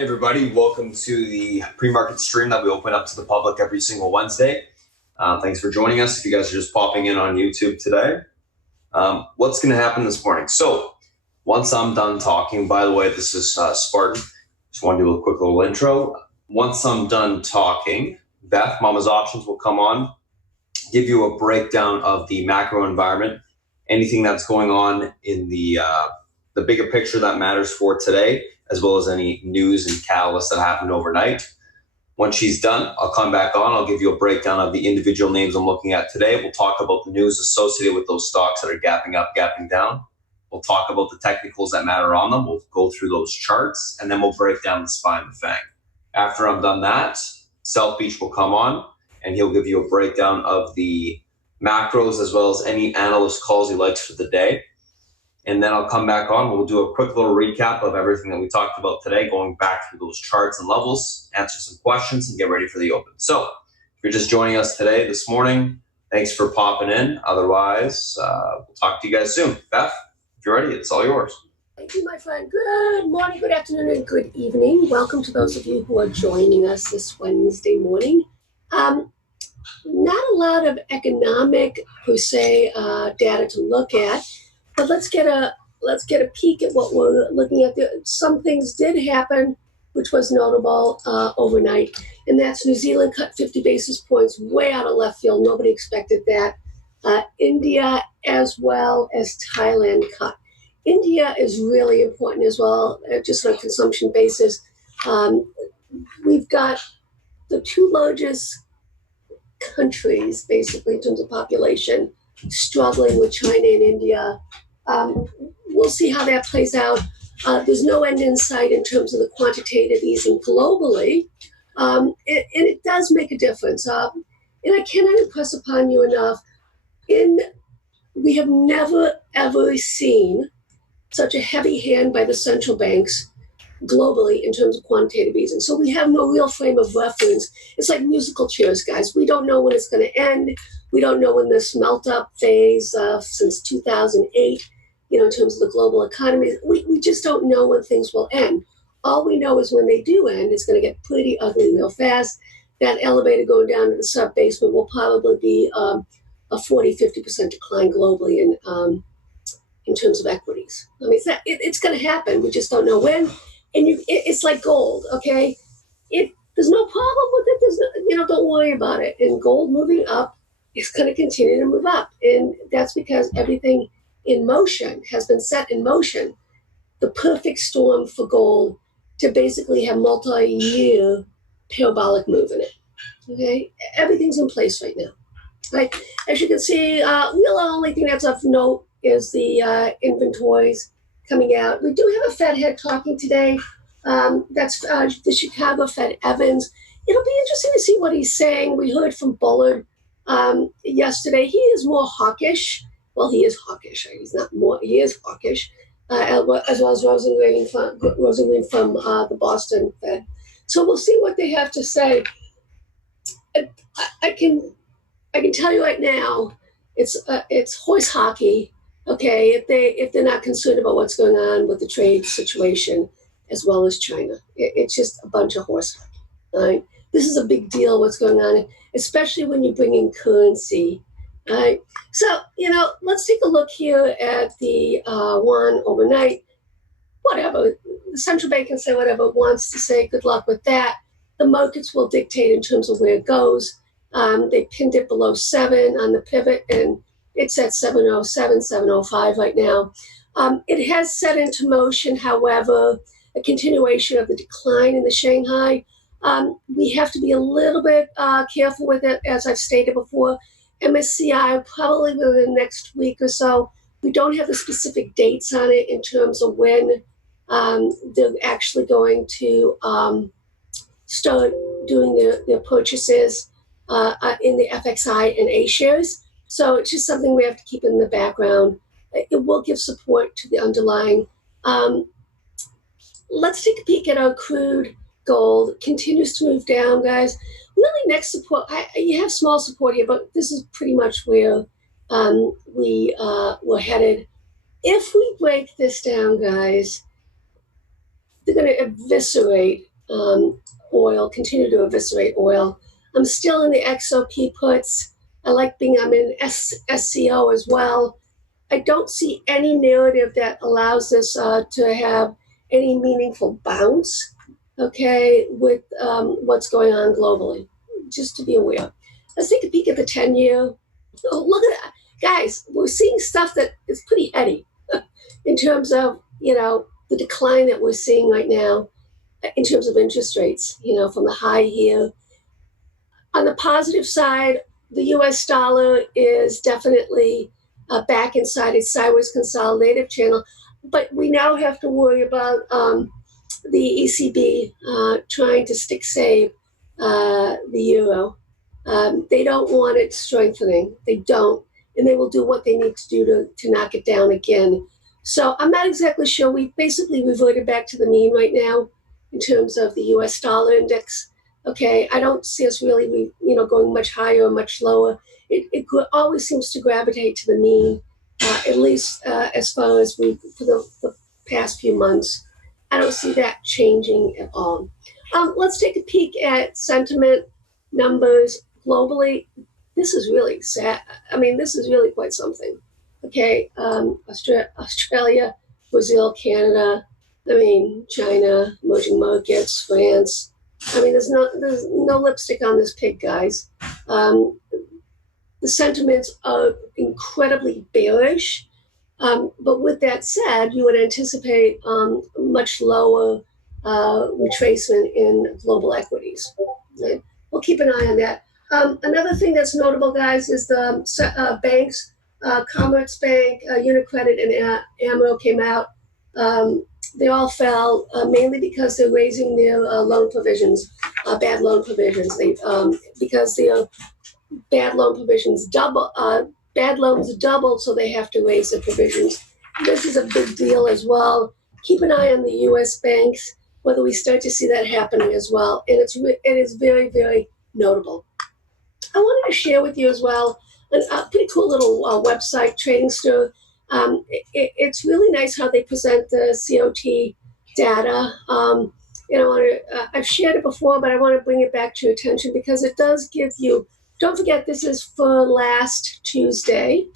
Hey everybody, welcome to the pre-market stream that we open up to the public every single Wednesday. Thanks for joining us. If you guys are just popping in on YouTube today, what's going to happen this morning? So once I'm done talking, by the way, this is Spartan. Just want to do a quick little intro. Once I'm done talking, Beth, Mama's Options, will come on, give you a breakdown of the macro environment, anything that's going on in the bigger picture that matters for today, as well as any news and catalysts that happened overnight. Once she's done, I'll come back on. I'll give you a breakdown of the individual names I'm looking at today. We'll talk about the news associated with those stocks that are gapping up, gapping down. We'll talk about the technicals that matter on them. We'll go through those charts, and then we'll break down the SPY and the FANG. After I'm done that, South Beach will come on, and he'll give you a breakdown of the macros as well as any analyst calls he likes for the day. And then I'll come back on. We'll do a quick little recap of everything that we talked about today, going back through those charts and levels, answer some questions, and get ready for the open. So if you're just joining us today, this morning, thanks for popping in. Otherwise, we'll talk to you guys soon. Beth, if you're ready, it's all yours. Thank you, my friend. Good morning, good afternoon, and good evening. Welcome to those of you who are joining us this Wednesday morning. Not a lot of economic, per se, data to look at. But let's get a peek at what we're looking at. Some things did happen, which was notable overnight, and that's New Zealand cut 50 basis points way out of left field. Nobody expected that. India as well as Thailand cut. India is really important as well, just on a consumption basis. We've got the two largest countries, basically, in terms of population, struggling with China and India. We'll see how that plays out. There's no end in sight in terms of the quantitative easing globally, and it does make a difference. And I cannot impress upon you enough, we have never, ever seen such a heavy hand by the central banks globally in terms of quantitative easing. So we have no real frame of reference. It's like musical chairs, guys. We don't know when it's going to end. We don't know when this melt-up phase since 2008, in terms of the global economy. We just don't know when things will end. All we know is when they do end, it's going to get pretty ugly real fast. That elevator going down to the sub-basement will probably be a 40-50% decline globally in terms of equities. I mean, it's going to happen. We just don't know when. And it's like gold, okay? There's no problem with it. Don't worry about it. And gold moving up is going to continue to move up. And that's because everything in motion has been set in motion. The perfect storm for gold to basically have multi-year parabolic move in it, okay? Everything's in place right now, right? As you can see, the only thing that's of note is the inventories coming out. We do have a Fed head talking today. That's the Chicago Fed Evans. It'll be interesting to see what he's saying. We heard from Bullard yesterday. He is more hawkish. Well, he is hawkish. He's not more. He is hawkish, as well as Rosengreen from the Boston Fed. So we'll see what they have to say. I can tell you right now, it's horse hockey. Okay, if they're not concerned about what's going on with the trade situation as well as China, it's just a bunch of horse hockey. Right? This is a big deal. What's going on, especially when you bring in currency. Right? So let's take a look here at the one overnight. Whatever the central bank can say whatever it wants to say. Good luck with that. The markets will dictate in terms of where it goes. They pinned it below 7 on the pivot, and it's at 707, 705 right now. It has set into motion, however, a continuation of the decline in the Shanghai. We have to be a little bit careful with it, as I've stated before. MSCI probably within the next week or so. We don't have the specific dates on it in terms of when they're actually going to start doing their purchases in the FXI and A shares. So it's just something we have to keep in the background. It will give support to the underlying. Let's take a peek at our crude gold. Continues to move down, guys. Really next support, you have small support here, but this is pretty much where we're headed. If we break this down, guys, they're going to eviscerate oil, continue to eviscerate oil. I'm still in the XOP puts. I'm in SCO as well. I don't see any narrative that allows us to have any meaningful bounce, okay, with what's going on globally, just to be aware. Let's take a peek at the 10-year. Oh, look at that. Guys, we're seeing stuff that is pretty heady in terms of, the decline that we're seeing right now in terms of interest rates, from the high here. On the positive side, the US dollar is definitely back inside its sideways consolidative channel, but we now have to worry about the ECB trying to stick save the euro. They don't want it strengthening. They don't. And they will do what they need to do to knock it down again. So I'm not exactly sure. We've basically reverted back to the mean right now in terms of the US dollar index. Okay, I don't see us really, going much higher or much lower. It always seems to gravitate to the mean, at least as far as for the past few months. I don't see that changing at all. Let's take a peek at sentiment numbers globally. This is really sad. This is really quite something. Okay, Australia, Brazil, Canada, China, emerging markets, France. There's no lipstick on this pig, guys. The sentiments are incredibly bearish. But with that said, you would anticipate much lower retracement in global equities. Right? We'll keep an eye on that. Another thing that's notable, guys, is the banks, Commerzbank, Unicredit, and AMRO came out. They all fell mainly because they're raising their loan provisions, bad loan provisions. Because their bad loan provisions bad loans doubled, so they have to raise the provisions. This is a big deal as well. Keep an eye on the U.S. banks, whether we start to see that happening as well. And it is very, very notable. I wanted to share with you as well a pretty cool little website, Trading Store. It's really nice how they present the COT data. I've shared it before, but I want to bring it back to your attention because it does give you. Don't forget, this is for last Tuesday.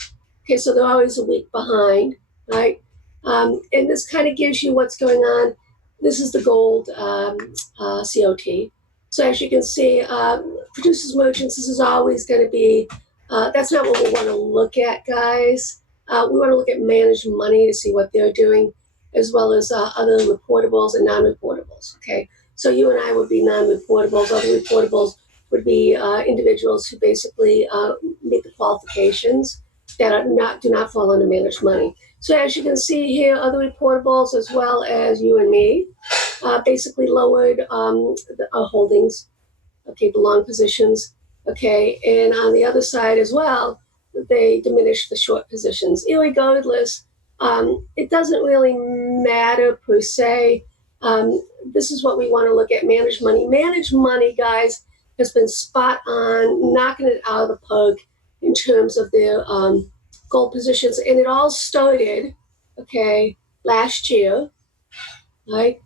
Okay, so they're always a week behind, right? And this kind of gives you what's going on. This is the gold COT. So as you can see, producers, merchants, this is always going to be, that's not what we want to look at, guys. We want to look at managed money to see what they're doing, as well as other reportables and non-reportables, okay? So you and I would be non-reportables. Other reportables would be individuals who basically meet the qualifications that do not fall under managed money. So as you can see here, other reportables as well as you and me basically lowered our holdings, okay, the long positions, okay, and on the other side as well, they diminished the short positions. Irregardless, it doesn't really matter per se. This is what we want to look at, managed money. Managed money, guys, has been spot on, knocking it out of the park in terms of their gold positions. And it all started, okay, last year, right,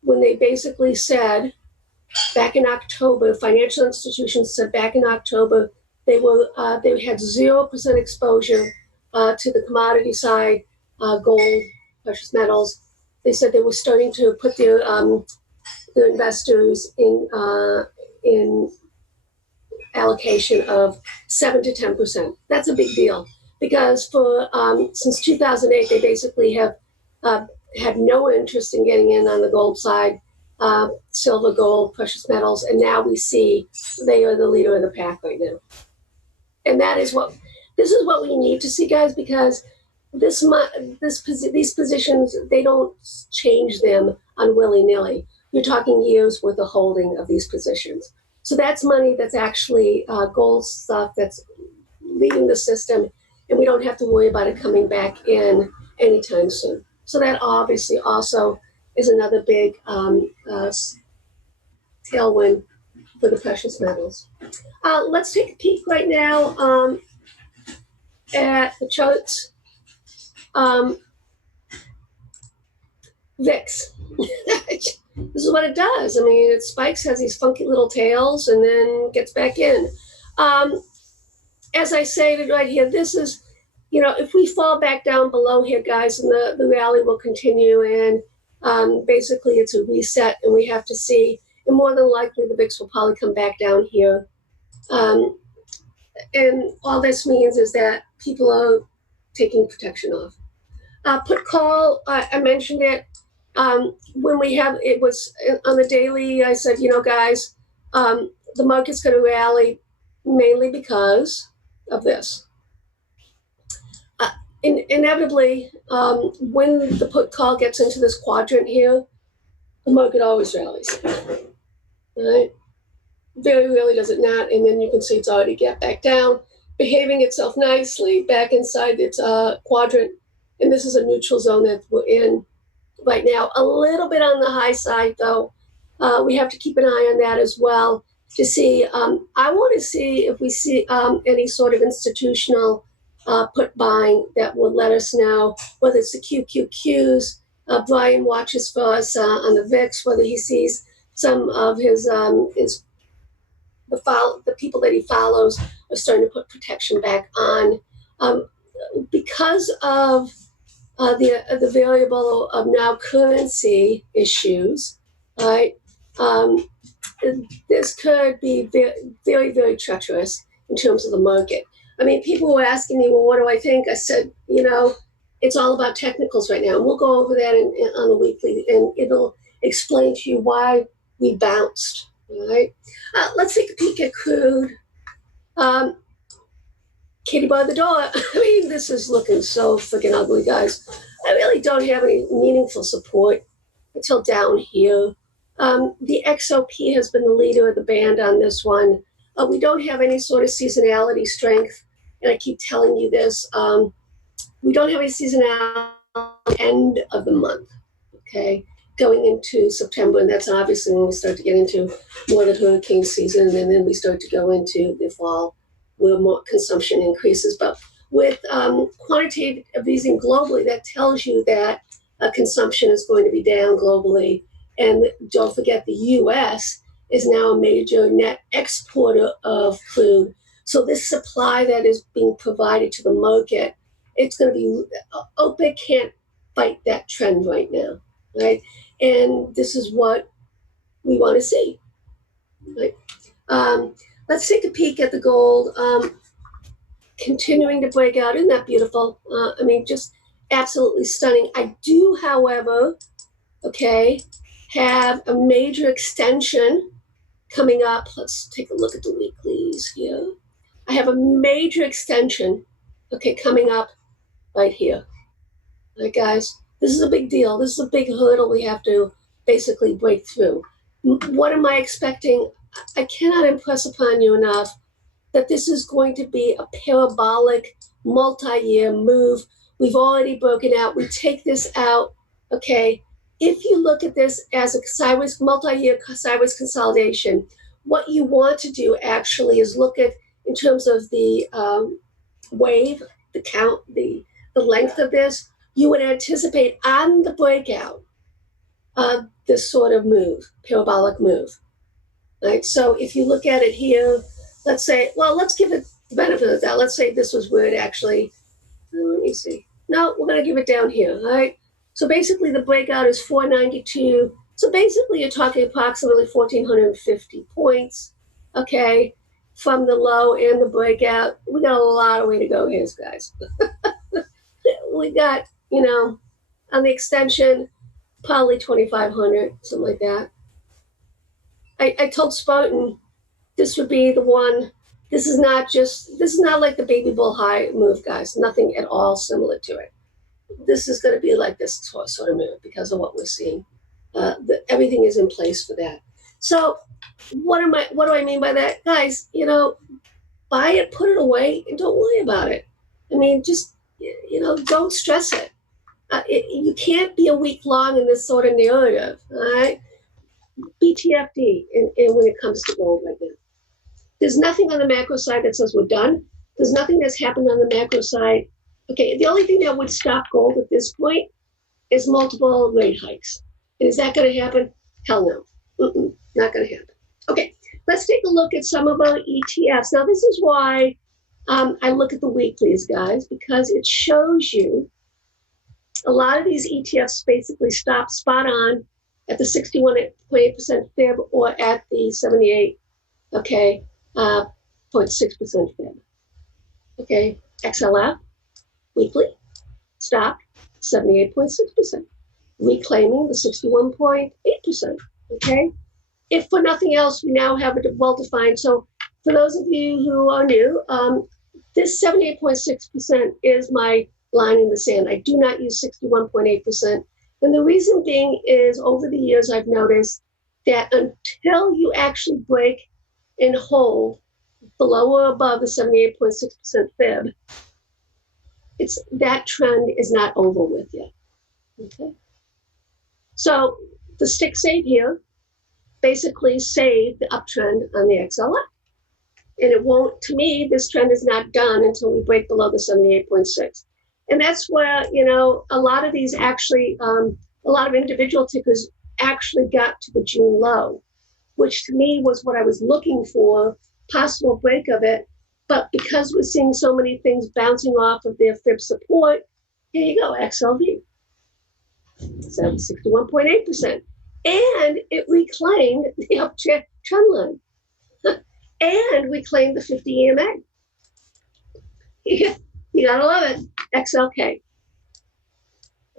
when they basically said back in October, financial institutions said back in October they had 0% exposure to the commodity side, gold, precious metals. They said they were starting to put their investors in allocation of 7 to 10%. That's a big deal because since 2008 they basically have had no interest in getting in on the gold side, silver, gold, precious metals, and now we see they are the leader of the pack right now. And this is what we need to see, guys, because these positions, they don't change them on willy-nilly. You're talking years worth of holding of these positions. So that's money that's actually gold stuff that's leaving the system, and we don't have to worry about it coming back in anytime soon. So that obviously also is another big tailwind for the precious metals. Let's take a peek right now at the charts. VIX. this is what it does. I mean, it spikes, has these funky little tails, and then gets back in. As I say right here, this is, if we fall back down below here, guys, and the rally will continue, and basically it's a reset, and we have to see, and more than likely the VIX will probably come back down here. And all this means is that people are taking protection off. Put call, I mentioned it. When it was on the daily, I said, guys, the market's going to rally mainly because of this. Inevitably, when the put call gets into this quadrant here, the market always rallies. Right? Very rarely does it not, and then you can see it's already get back down, behaving itself nicely back inside its quadrant. And this is a neutral zone that we're in right now. A little bit on the high side, though. We have to keep an eye on that as well to see. I want to see if we see any sort of institutional put buying that will let us know whether it's the QQQs. Brian watches for us on the VIX, whether he sees some of the people that he follows are starting to put protection back on. Because of the variable of now currency issues, right? This could be very, very, very treacherous in terms of the market. I mean, people were asking me, well, what do I think? I said, it's all about technicals right now. And we'll go over that on the weekly, and it'll explain to you why we bounced, all right? Let's take a peek at crude. Kitty by the door. I mean, this is looking so freaking ugly, guys. I really don't have any meaningful support until down here. The XOP has been the leader of the band on this one. We don't have any sort of seasonality strength, and I keep telling you this. We don't have any seasonality at the end of the month, okay, going into September, and that's obviously when we start to get into more of the hurricane season, and then we start to go into the fall where more consumption increases. But with quantitative easing globally, that tells you that consumption is going to be down globally. And don't forget, the U.S. is now a major net exporter of crude. So this supply that is being provided to the market, it's going to be, OPEC can't fight that trend right now, right? And this is what we want to see, right? Let's take a peek at the gold. Continuing to break out. Isn't that beautiful? I mean, just absolutely stunning. I do, however, have a major extension coming up. Let's take a look at the weeklies here. I have a major extension, coming up right here. All right, guys, this is a big deal. This is a big hurdle we have to basically break through. What am I expecting? I cannot impress upon you enough that this is going to be a parabolic multi-year move. We've already broken out. We take this out, If you look at this as a multi-year sideways consolidation, what you want to do actually is look at, in terms of the wave, the count, the length of this, you would anticipate on the breakout this sort of move, parabolic move. Right? So if you look at it here, let's say, well, let's give it the benefit of that. Let's say this was where it actually, let me see. No, we're going to give it down here, all right? So basically the breakout is 492. So basically you're talking approximately 1,450 points, from the low and the breakout. We got a lot of way to go here, guys. We got, on the extension, probably 2,500, something like that. I told Spartan this would be the one. This is not like the baby bull high move, guys. Nothing at all similar to it. This is going to be like this sort of move because of what we're seeing. Everything is in place for that. So what do I mean by that? Guys, buy it, put it away, and don't worry about it. I mean, just, don't stress it. You can't be a week long in this sort of narrative, all right? BTFD when it comes to gold right now. There's nothing on the macro side that says we're done. There's nothing that's happened on the macro side. The only thing that would stop gold at this point is multiple rate hikes. And is that going to happen? Hell no. Not going to happen. Okay, let's take a look at some of our ETFs. Now, this is why I look at the weeklies, guys, because it shows you a lot of these ETFs basically stop spot on at the 61.8% fib or at the 78, okay, 0.6% fib. Okay, XLF, weekly, stop, 78.6%. Reclaiming the 61.8%, okay? If for nothing else, we now have it well-defined. So for those of you who are new, this 78.6% is my line in the sand. I do not use 61.8%. And the reason being is over the years, I've noticed that until you actually break and hold below or above the 78.6% fib, that trend is not over with yet, okay? So the stick save here basically saved the uptrend on the XLF. And it won't, to me, this trend is not done until we break below the 78.6. And that's where, you know, a lot of these actually, a lot of individual tickers actually got to the June low, which to me was what I was looking for, possible break of it. But because we're seeing so many things bouncing off of their fib support, here you go, XLV. So 61.8%. And it reclaimed the uptrend trend line. And we claimed the 50 EMA. You gotta love it. XLK.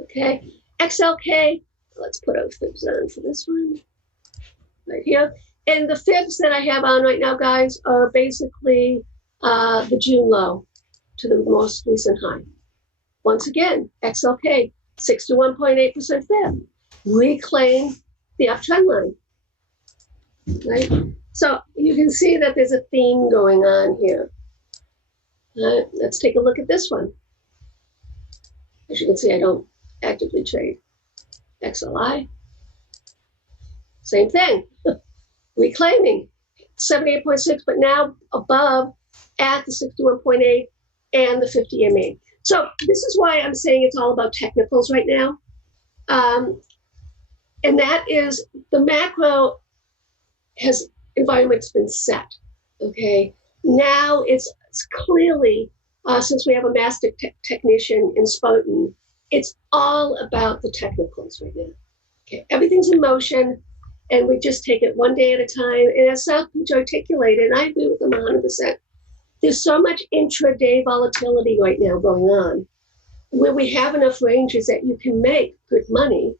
Okay, XLK, let's put our fibs on for this one. Right here. And the fibs that I have on right now, guys, are basically the June low to the most recent high. Once again, XLK, 61.8% fib. Reclaim the uptrend line. Right? So you can see that there's a theme going on here. Let's take a look at this one. As you can see, I don't actively trade. XLI, same thing. Reclaiming 78.6, but now above at the 61.8 and the 50 MA. So this is why I'm saying it's all about technicals right now. And that is the macro environment's been set, okay? Now it's clearly, since we have a master technician in Spartan, it's all about the technicals right now. Okay, everything's in motion, and we just take it one day at a time. And as South Beach articulated, and I agree with them 100%, there's so much intraday volatility right now going on, where we have enough ranges that you can make good money.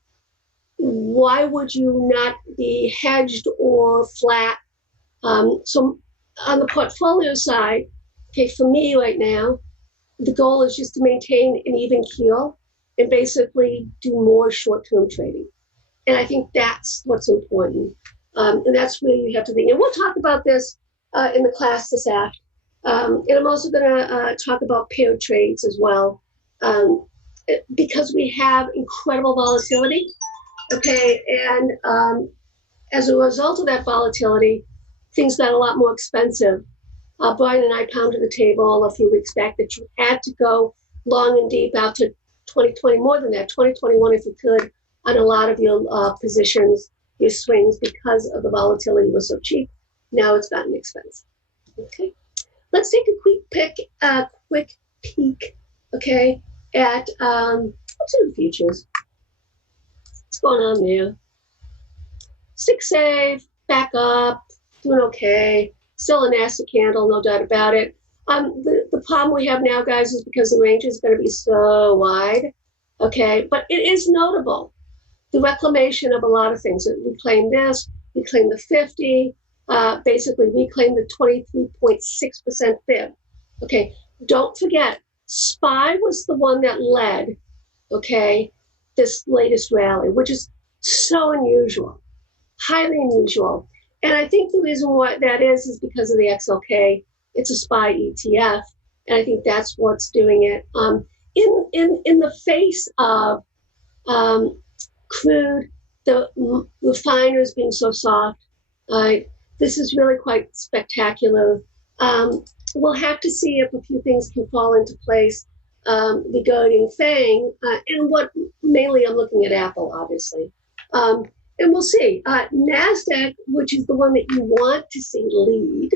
Why would you not be hedged or flat? So on the portfolio side, okay, for me right now, the goal is just to maintain an even keel and basically do more short-term trading. And I think that's what's important. And that's where you have to think. And we'll talk about this in the class this afternoon. And I'm also going to talk about paired trades as well, because we have incredible volatility, okay? And as a result of that volatility, things got a lot more expensive. Brian and I pounded the table a few weeks back that you had to go long and deep out to 2020, more than that, 2021 if you could, on a lot of your positions, your swings, because of the volatility was so cheap. Now it's gotten expensive. Okay, let's take a quick peek, okay, at let's do the futures. What's going on there? Stick save, back up, doing okay. Still a nasty candle, no doubt about it. The problem we have now, guys, is because the range is going to be so wide, okay? But it is notable, the reclamation of a lot of things. We claim this, we claim the 50, basically we claim the 23.6% fib. Okay, don't forget, SPY was the one that led, okay, this latest rally, which is so unusual, highly unusual. And I think the reason why that is because of the XLK. It's a SPY ETF, and I think that's what's doing it. In the face of crude, the refiners being so soft, this is really quite spectacular. We'll have to see if a few things can fall into place regarding FANG, and what mainly I'm looking at Apple, obviously. And and we'll see. NASDAQ, which is the one that you want to see lead,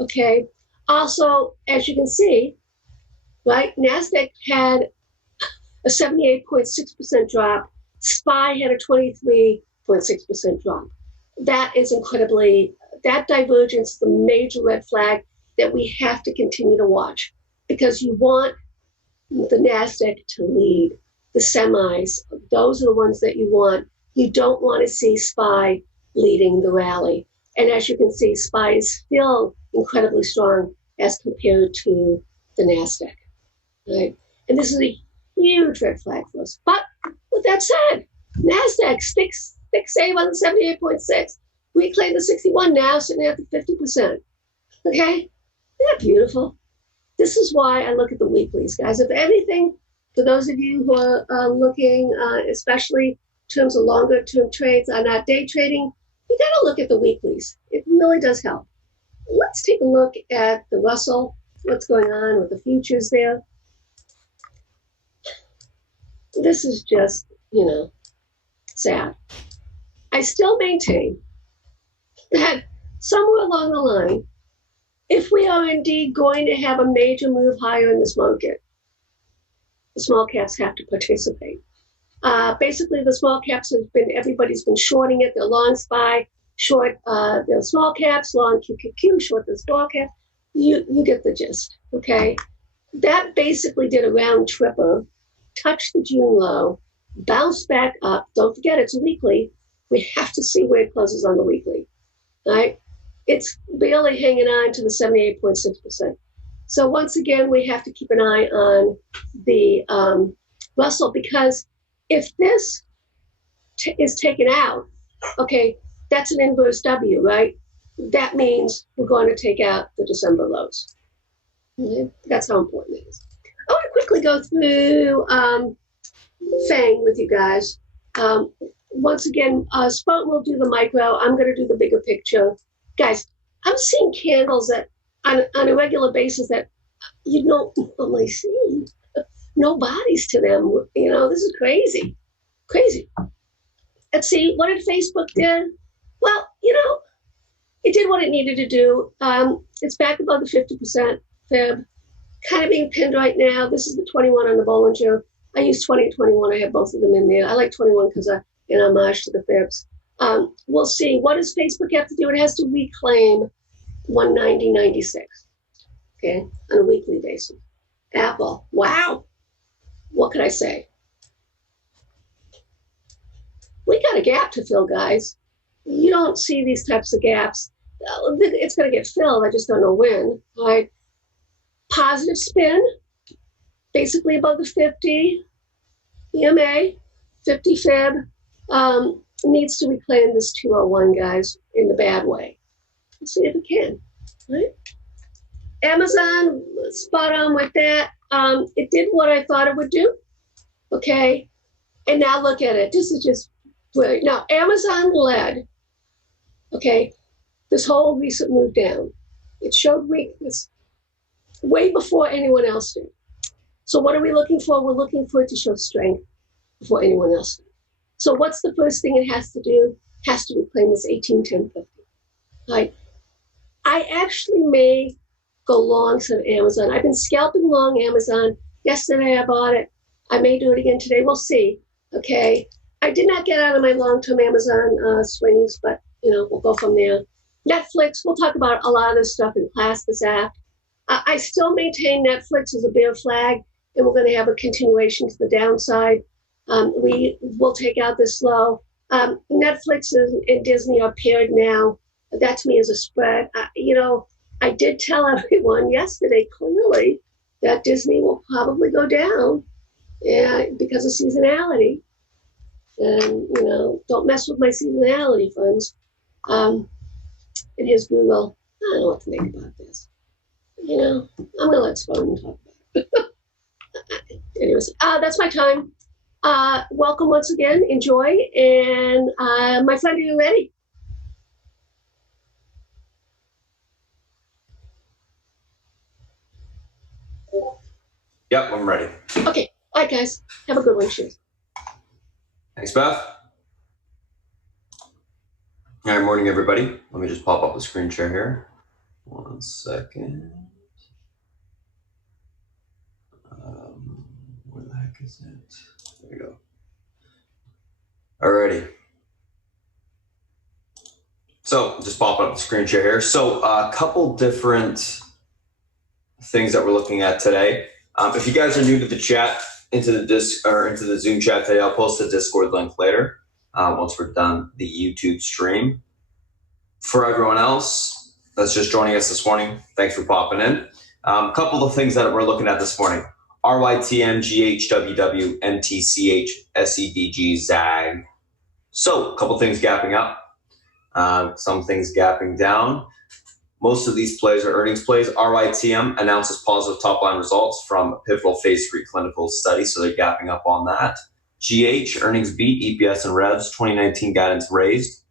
okay? Also, as you can see, right, NASDAQ had a 78.6% drop. SPY had a 23.6% drop. That is incredibly, that divergence is a major red flag that we have to continue to watch, because you want the NASDAQ to lead. The semis, those are the ones that you want. You don't want to see SPY leading the rally. And as you can see, SPY is still incredibly strong as compared to the NASDAQ, right? And this is a huge red flag for us. But with that said, NASDAQ sticks save on the 78.6. We claim the 61 now, sitting at the 50%. Okay? Isn't that beautiful? This is why I look at the weeklies, guys. If anything, for those of you who are looking, especially in terms of longer term trades, are not day trading, you got to look at the weeklies. It really does help. Let's take a look at the Russell, what's going on with the futures there. This is just, sad. I still maintain that somewhere along the line, if we are indeed going to have a major move higher in this market, the small caps have to participate. Basically, the small caps everybody's been shorting it. They're long SPY, short the small caps, long QQQ, short the small caps. You get the gist, okay? That basically did a round tripper, touched the June low, bounced back up. Don't forget, it's weekly. We have to see where it closes on the weekly, right? It's barely hanging on to the 78.6%. So once again, we have to keep an eye on the Russell, because if this is taken out, okay, that's an inverse W, right? That means we're going to take out the December lows. Okay? That's how important it is. I want to quickly go through FANG with you guys. Once again, Spartan will do the micro. I'm going to do the bigger picture. Guys, I'm seeing candles that on a regular basis that you don't normally see. No bodies to them. This is crazy. Crazy. Let's see, what did Facebook do? Well, it did what it needed to do. It's back above the 50% fib. Kind of being pinned right now. This is the 21 on the Bollinger. I use 20 and 21. I have both of them in there. I like 21 because in homage to the fibs. We'll see. What does Facebook have to do? It has to reclaim 190.96, okay, on a weekly basis. Apple, wow. What can I say? We got a gap to fill, guys. You don't see these types of gaps. It's going to get filled. I just don't know when. All right. Positive spin, basically above the 50. EMA, 50 fib. Needs to reclaim this 201, guys, in the bad way. Let's see if it can. Right? Amazon, spot on with that. It did what I thought it would do. Okay. And now look at it. This is just brilliant. Now, Amazon led, okay, this whole recent move down. It showed weakness way before anyone else did. So what are we looking for? We're looking for it to show strength before anyone else did. So what's the first thing it has to do? It has to reclaim this 18.1050. Right? I actually may go long some Amazon. I've been scalping long Amazon. Yesterday I bought it. I may do it again today. We'll see. Okay. I did not get out of my long-term Amazon swings, but we'll go from there. Netflix, we'll talk about a lot of this stuff in class this afternoon. I still maintain Netflix as a bear flag, and we're going to have a continuation to the downside. We will take out this low. Netflix and Disney are paired now. That to me is a spread. I did tell everyone yesterday clearly that Disney will probably go down because of seasonality. And, don't mess with my seasonality, friends. And here's Google. I don't know what to make about this. I'm going to let Spartan talk about it. Anyways, that's my time. Welcome once again. Enjoy. And my friend, are you ready? Yep, I'm ready. Okay. All right, guys. Have a good one. Cheers. Thanks, Beth. All right, morning, everybody. Let me just pop up the screen share here. 1 second. Where the heck is it? There we go. Alrighty. So just pop up the screen share here. So a couple different things that we're looking at today. If you guys are new to the chat, into the Zoom chat today, I'll post a Discord link later once we're done the YouTube stream. For everyone else that's just joining us this morning, thanks for popping in. A couple of things that we're looking at this morning: RYTM, GHWW, MTCH, SEDG, ZAG. So a couple things gapping up, some things gapping down. Most of these plays are earnings plays. RYTM announces positive top-line results from pivotal phase 3 clinical study, so they're gapping up on that. GH, earnings beat, EPS and revs, 2019 guidance raised.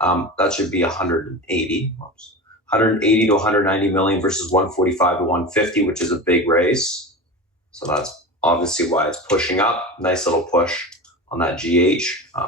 That should be 180. 180 to 190 million versus 145 to 150, which is a big raise. So that's obviously why it's pushing up. Nice little push on that GH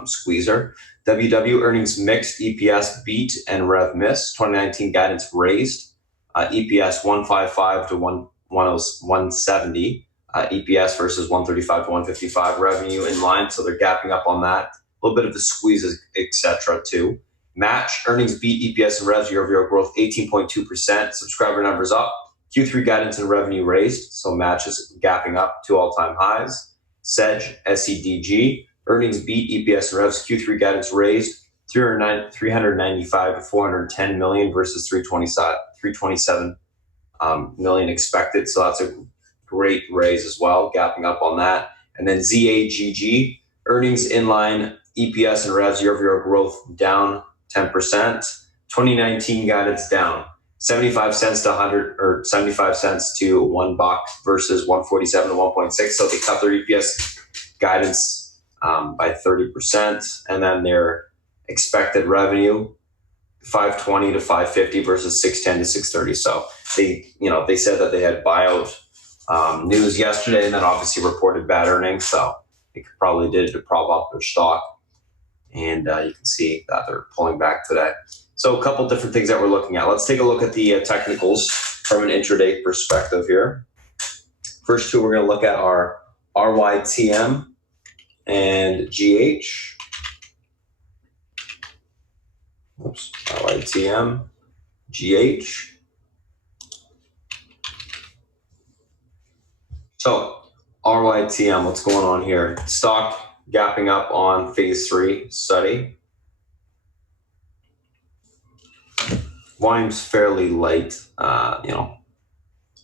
squeezer. WW earnings mixed, EPS beat and rev miss. 2019 guidance raised. EPS 155 to 170. EPS versus 135 to 155. Revenue in line, so they're gapping up on that. A little bit of the squeezes, etc. too. Match earnings beat, EPS and revs year-over-year growth 18.2%. Subscriber numbers up. Q3 guidance and revenue raised, so Match is gapping up to all-time highs. Sedge, SEDG, earnings beat, EPS and revs, Q3 guidance raised, 395 to 410 million versus 327 million expected. So that's a great raise as well, gapping up on that. And then ZAGG, earnings in line, EPS and revs year-over-year growth down 10%. 2019 guidance down 75 cents to 100 or 75 cents to $1 versus 147 to 1.6. So they cut their EPS guidance by 30%, and then their expected revenue 520 to 550 versus 610 to 630. So they said that they had buyout news yesterday, and then obviously reported bad earnings. So they probably did to prop up their stock, and you can see that they're pulling back today. So a couple different things that we're looking at. Let's take a look at the technicals from an intraday perspective here. First two we're going to look at are RYTM and GH. Oops, RYTM, GH. So RYTM, what's going on here? Stock gapping up on phase 3 study. Volume's fairly light,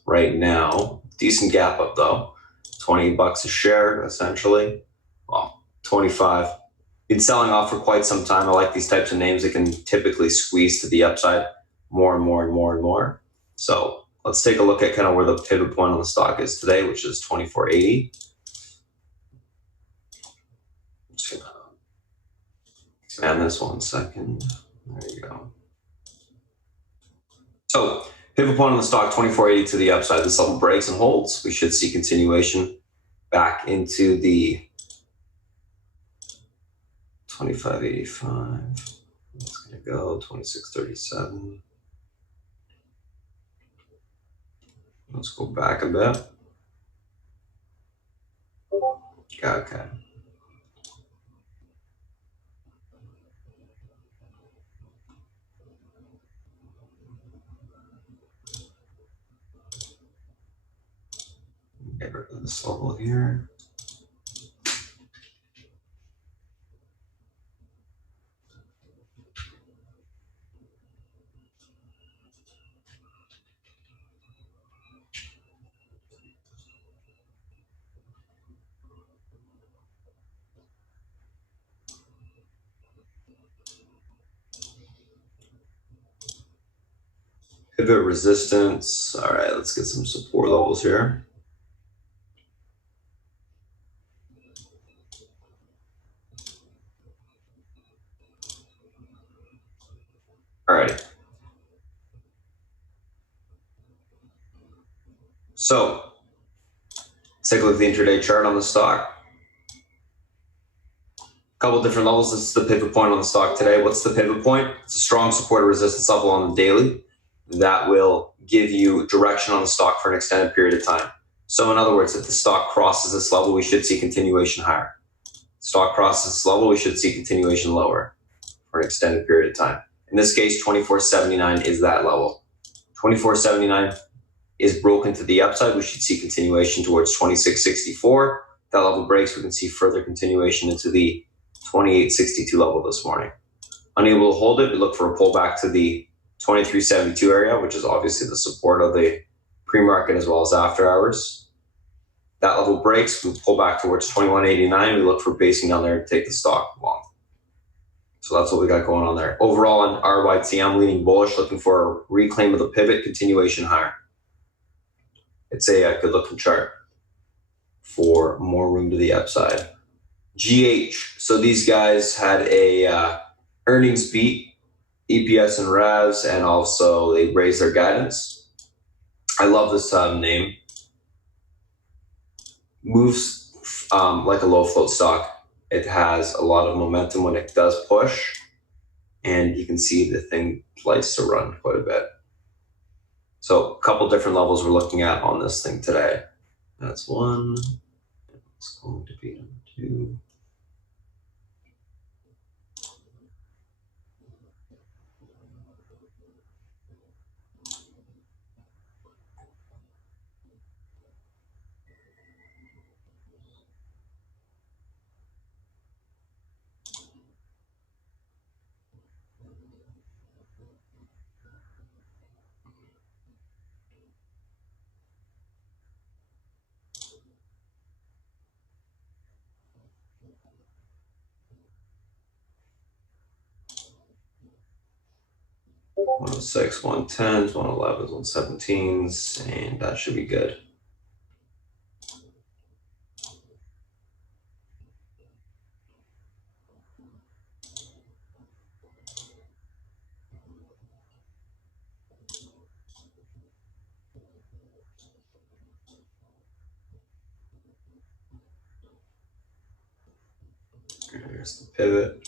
right now. Decent gap up though. $20 a share, essentially. Well, 25. Been selling off for quite some time. I like these types of names that can typically squeeze to the upside more and more and more and more. So let's take a look at kind of where the pivot point on the stock is today, which is 24.80. I'm just gonna expand this 1 second. There you go. So pivot point on the stock, 24.80 to the upside. This level breaks and holds. We should see continuation back into the 25.85. It's going to go 26.37. Let's go back a bit. Okay. Get rid of this level here. Pivot resistance. All right, let's get some support levels here. All right. So let's take a look at the intraday chart on the stock. Couple different levels. This is the pivot point on the stock today. What's the pivot point? It's a strong support or resistance level on the daily that will give you direction on the stock for an extended period of time. So in other words, if the stock crosses this level, we should see continuation higher. Stock crosses this level, we should see continuation lower for an extended period of time. In this case, 24.79 is that level. 24.79 is broken to the upside. We should see continuation towards 26.64. That level breaks, we can see further continuation into the 28.62 level this morning. Unable to hold it, we look for a pullback to the 23.72 area, which is obviously the support of the pre-market as well as after hours. That level breaks, we pull back towards 21.89. We look for basing down there to take the stock long. So that's what we got going on there. Overall on RYT, I'm leaning bullish, looking for a reclaim of the pivot, continuation higher. It's a good looking chart for more room to the upside. GH, so these guys had a earnings beat, EPS and RAVs, and also they raised their guidance. I love this name. Moves like a low float stock. It has a lot of momentum when it does push, and you can see the thing likes to run quite a bit. So a couple different levels we're looking at on this thing today. That's one. It's going to be number two. One oh six, 110s, 111s, 117s, and that should be good. Here's the pivot.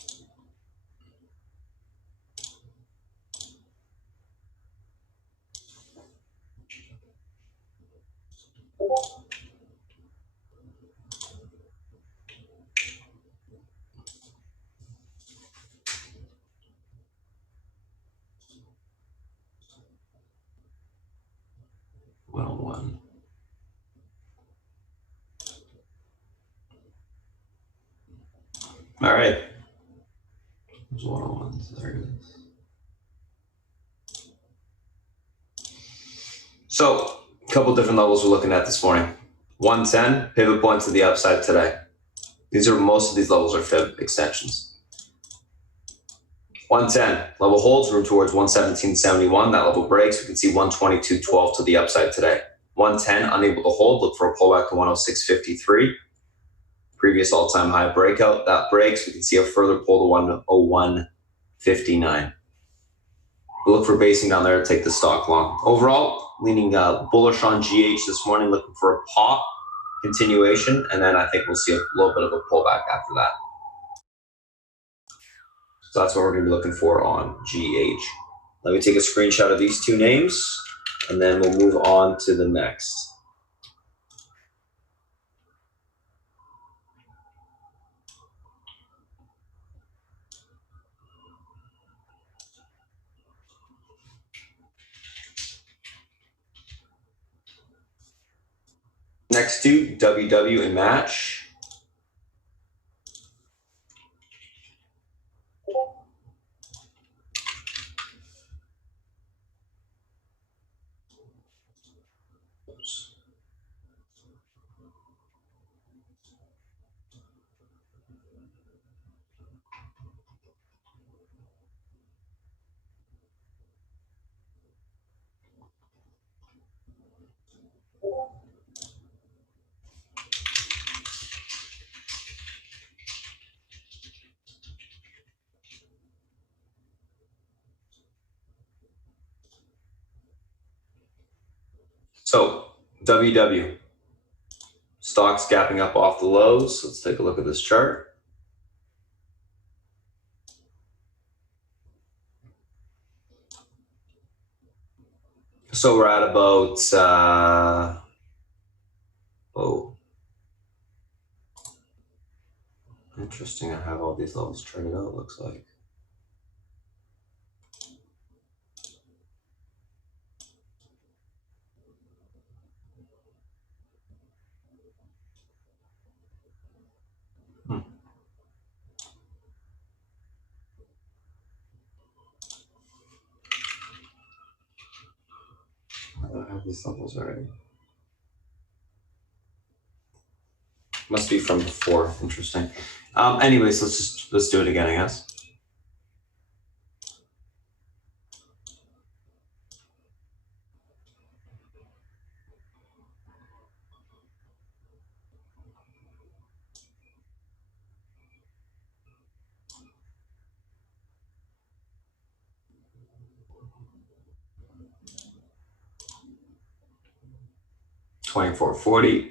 One. All right. There's 101s. There it is. So, a couple different levels we're looking at this morning. 110, pivot point to the upside today. Most of these levels are fib extensions. 110, level holds, room towards 117.71. That level breaks. We can see 122.12 to the upside today. 110, unable to hold, look for a pullback to 106.53. Previous all-time high breakout. That breaks. We can see a further pull to 101.59. We'll look for basing down there to take the stock long. Overall, leaning bullish on GH this morning, looking for a pop continuation, and then I think we'll see a little bit of a pullback after that. So that's what we're going to be looking for on GH. Let me take a screenshot of these two names, and then we'll move on to the next. Next two, WW and Match. So, WW. Stock's gapping up off the lows. Let's take a look at this chart. So we're at about, interesting. I have all these levels charted out, it looks like. I have these levels already. Must be from before. Interesting. Anyways, let's do it again, I guess. $24.40.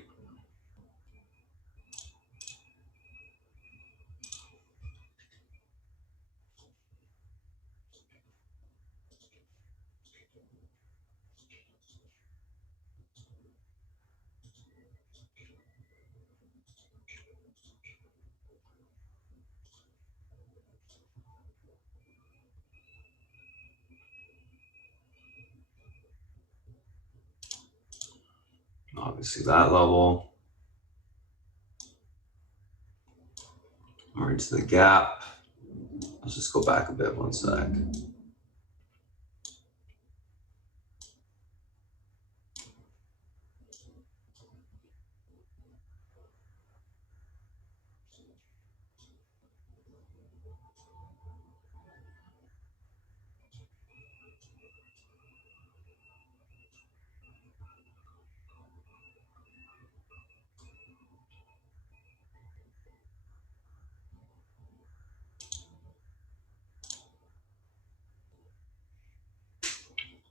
Obviously that level. We're into the gap. Let's just go back a bit, one sec.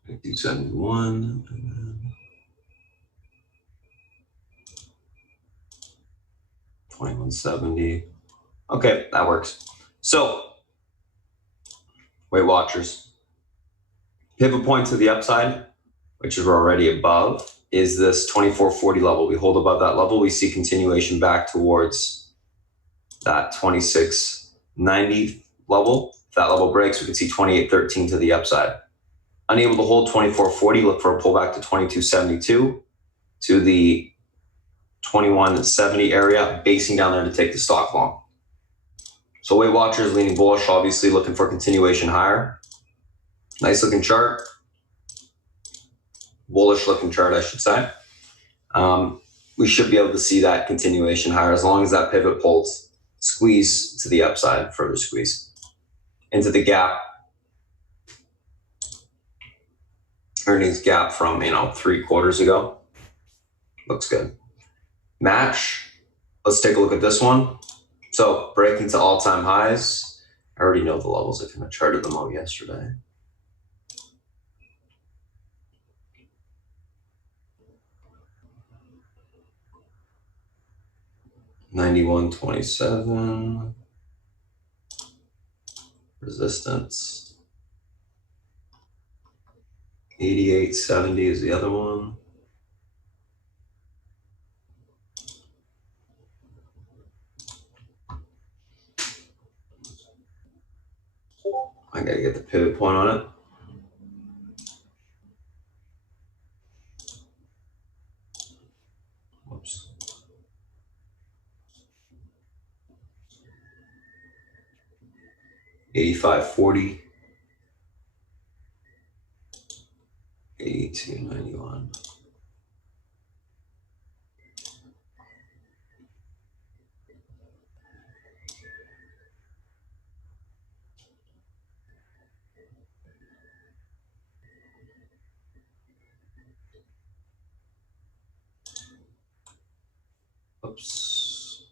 $52.71, and then 21.70. Okay, that works. So, Weight Watchers, pivot point to the upside, which is we're already above, is this 24.40 level. We hold above that level, we see continuation back towards that 26.90 level. If that level breaks, we can see 28.13 to the upside. Unable to hold 24.40, look for a pullback to 22.72 to the 21.70 area, basing down there to take the stock long. So Weight Watchers leaning bullish, obviously looking for continuation higher. Nice looking chart. Bullish looking chart, I should say. We should be able to see that continuation higher as long as that pivot holds. Squeeze to the upside, further squeeze. Into the gap. Earnings gap from, 3 quarters ago. Looks good. Match. Let's take a look at this one. So breaking to all-time highs. I already know the levels. I kind of charted them out yesterday. $91.27. Resistance. $88.70 is the other one. I gotta get the pivot point on it. Whoops. $85.40. $82.91. Oops.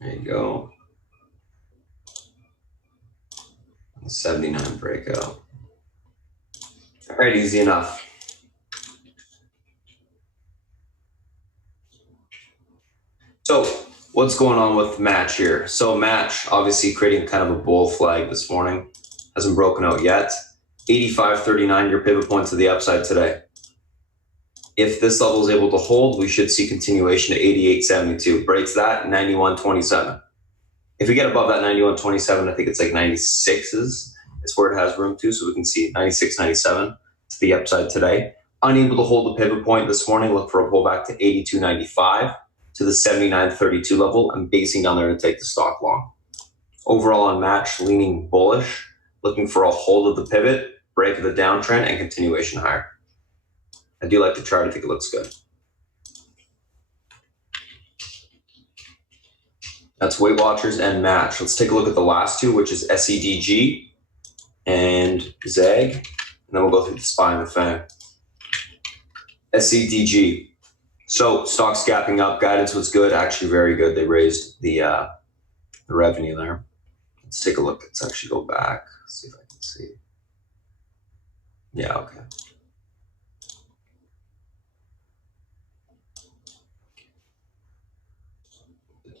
There you go. 79 breakout. All right, easy enough. So what's going on with Match here? So Match, obviously creating kind of a bull flag this morning. Hasn't broken out yet. 85.39, your pivot point to the upside today. If this level is able to hold, we should see continuation to 88.72. Breaks that, 91.27. If we get above that 91.27, I think it's like 96s. It's where it has room to, so we can see 96.97 to the upside today. Unable to hold the pivot point this morning, look for a pullback to 82.95 to the 79.32 level. I'm basing down there to take the stock long. Overall on Match, leaning bullish, looking for a hold of the pivot, break of the downtrend, and continuation higher. I do like the chart. I think it looks good. That's Weight Watchers and Match. Let's take a look at the last two, which is SEDG and ZAG, and then we'll go through the SPY and the FANG. SEDG. So stocks gapping up. Guidance was good, actually very good. They raised the revenue there. Let's take a look. Let's actually go back. See if I can see. Yeah, okay.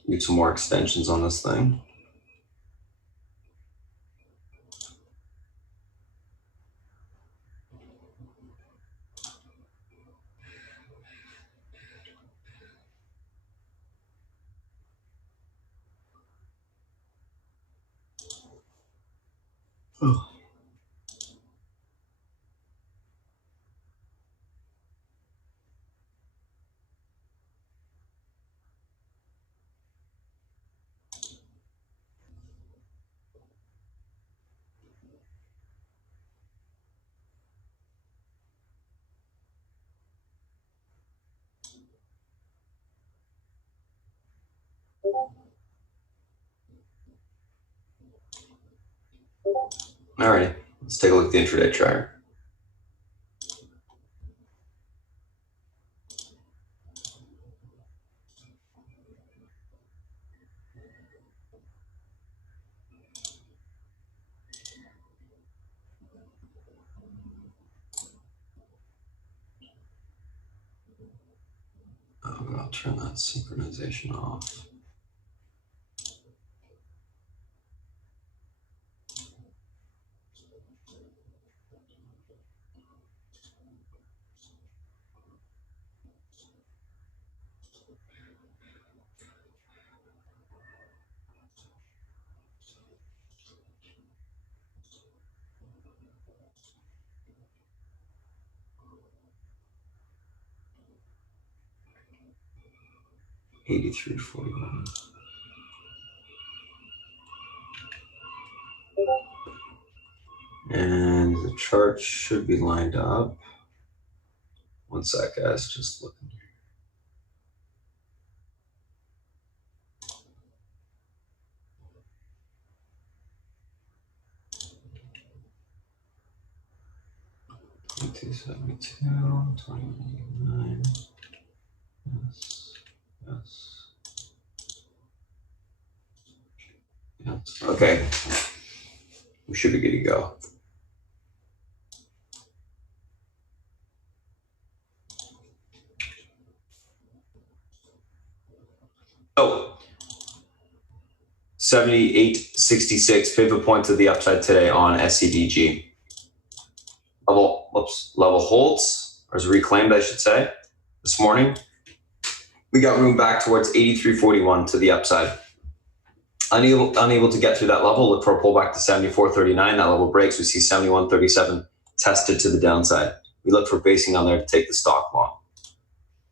Need some more extensions on this thing. Oh. All right, let's take a look at the intraday chart. I'll turn that synchronization off. $83.41. And the chart should be lined up. One sec, guys, just looking. $272, 2089. Yes, yes. Yes. Okay. We should be good to go. So 78.66 pivot point to the upside today on SCDG. Level holds, or is reclaimed, I should say, this morning. We got room back towards 83.41 to the upside. Unable to get through that level, look for a pullback to 74.39. That level breaks, we see 71.37 tested to the downside. We look for basing on there to take the stock long.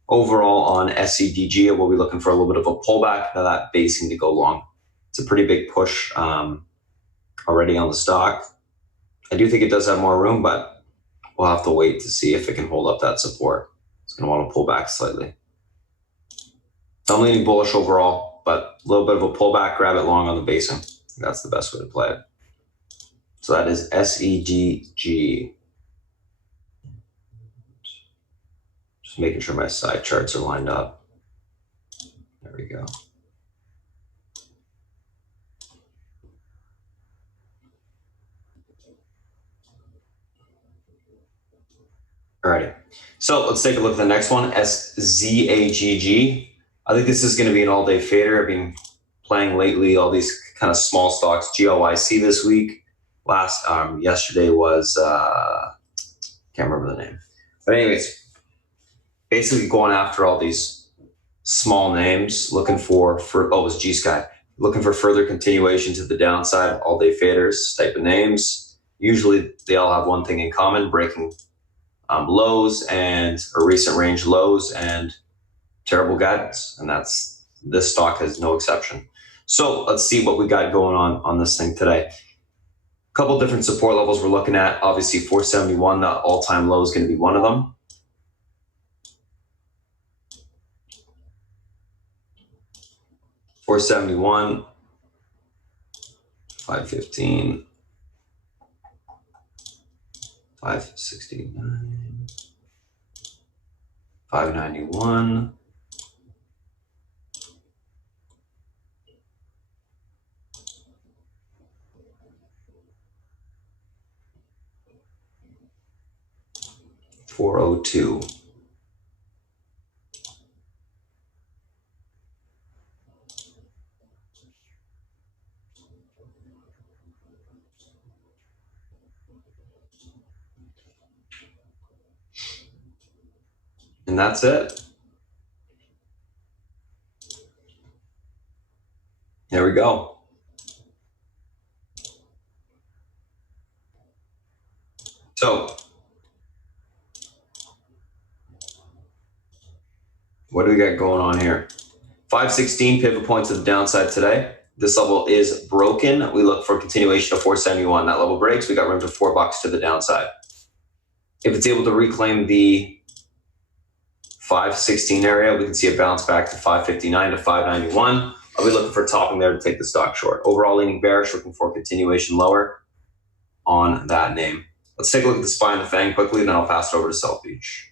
Overall on SCDG, we'll be looking for a little bit of a pullback, now that basing to go long. It's a pretty big push already on the stock. I do think it does have more room, but we'll have to wait to see if it can hold up that support. It's going to want to pull back slightly. I'm leaning bullish overall, but a little bit of a pullback, grab it long on the basing. That's the best way to play it. So that is SEDG. Just making sure my side charts are lined up. There we go. Alrighty. So let's take a look at the next one, SZAGG. I think this is going to be an all-day fader. I've been playing lately all these kind of small stocks. GLYC this week. Yesterday was can't remember the name. But anyways, basically going after all these small names, looking for it was G-Sky. Looking for further continuation to the downside, all-day faders type of names. Usually they all have one thing in common, breaking lows or recent range lows and terrible guidance. And this stock has no exception. So let's see what we got going on this thing today. A couple different support levels we're looking at. Obviously 471, the all-time low is going to be one of them. $471, 515, 569, 591, 402. And that's it. There we go. So what do we got going on here? 516 pivot point to the downside today. This level is broken. We look for continuation of 471. That level breaks. We got room to $4 to the downside. If it's able to reclaim the 516 area, we can see a bounce back to 559 to 591. I'll be looking for topping there to take the stock short. Overall leaning bearish, looking for continuation lower on that name. Let's take a look at the SPY and the FANG quickly, and then I'll pass it over to South Beach.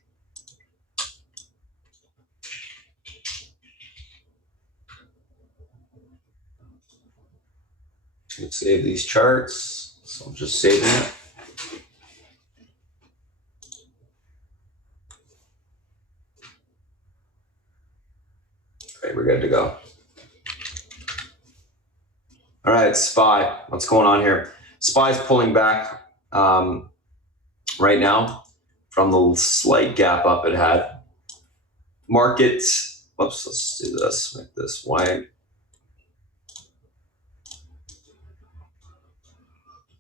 Let's save these charts. So I'm just saving it. Okay, we're good to go. All right, SPY. What's going on here? SPY's pulling back right now from the slight gap up it had. Market, whoops, let's do this, make this white.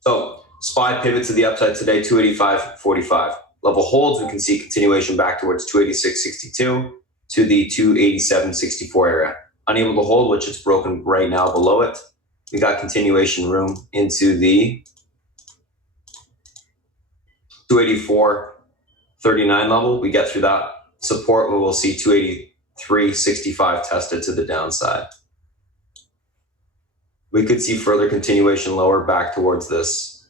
So SPY pivot to the upside today, 285.45. Level holds, we can see continuation back towards 286.62 to the 287.64 area. Unable to hold, which it's broken right now below it. We got continuation room into the 284.39 level. We get through that support where we'll see 283.65 tested to the downside. We could see further continuation lower back towards this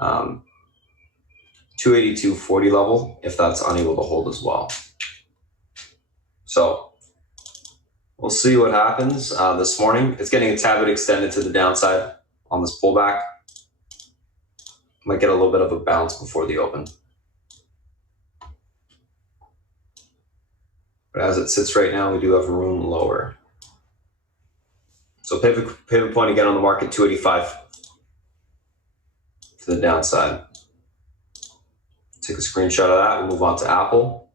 282.40 level if that's unable to hold as well. So we'll see what happens this morning. It's getting a tad bit extended to the downside on this pullback. Might get a little bit of a bounce before the open. But as it sits right now, we do have room lower. So pivot point again on the market, 285 to the downside. Take a screenshot of that. We'll move on to Apple.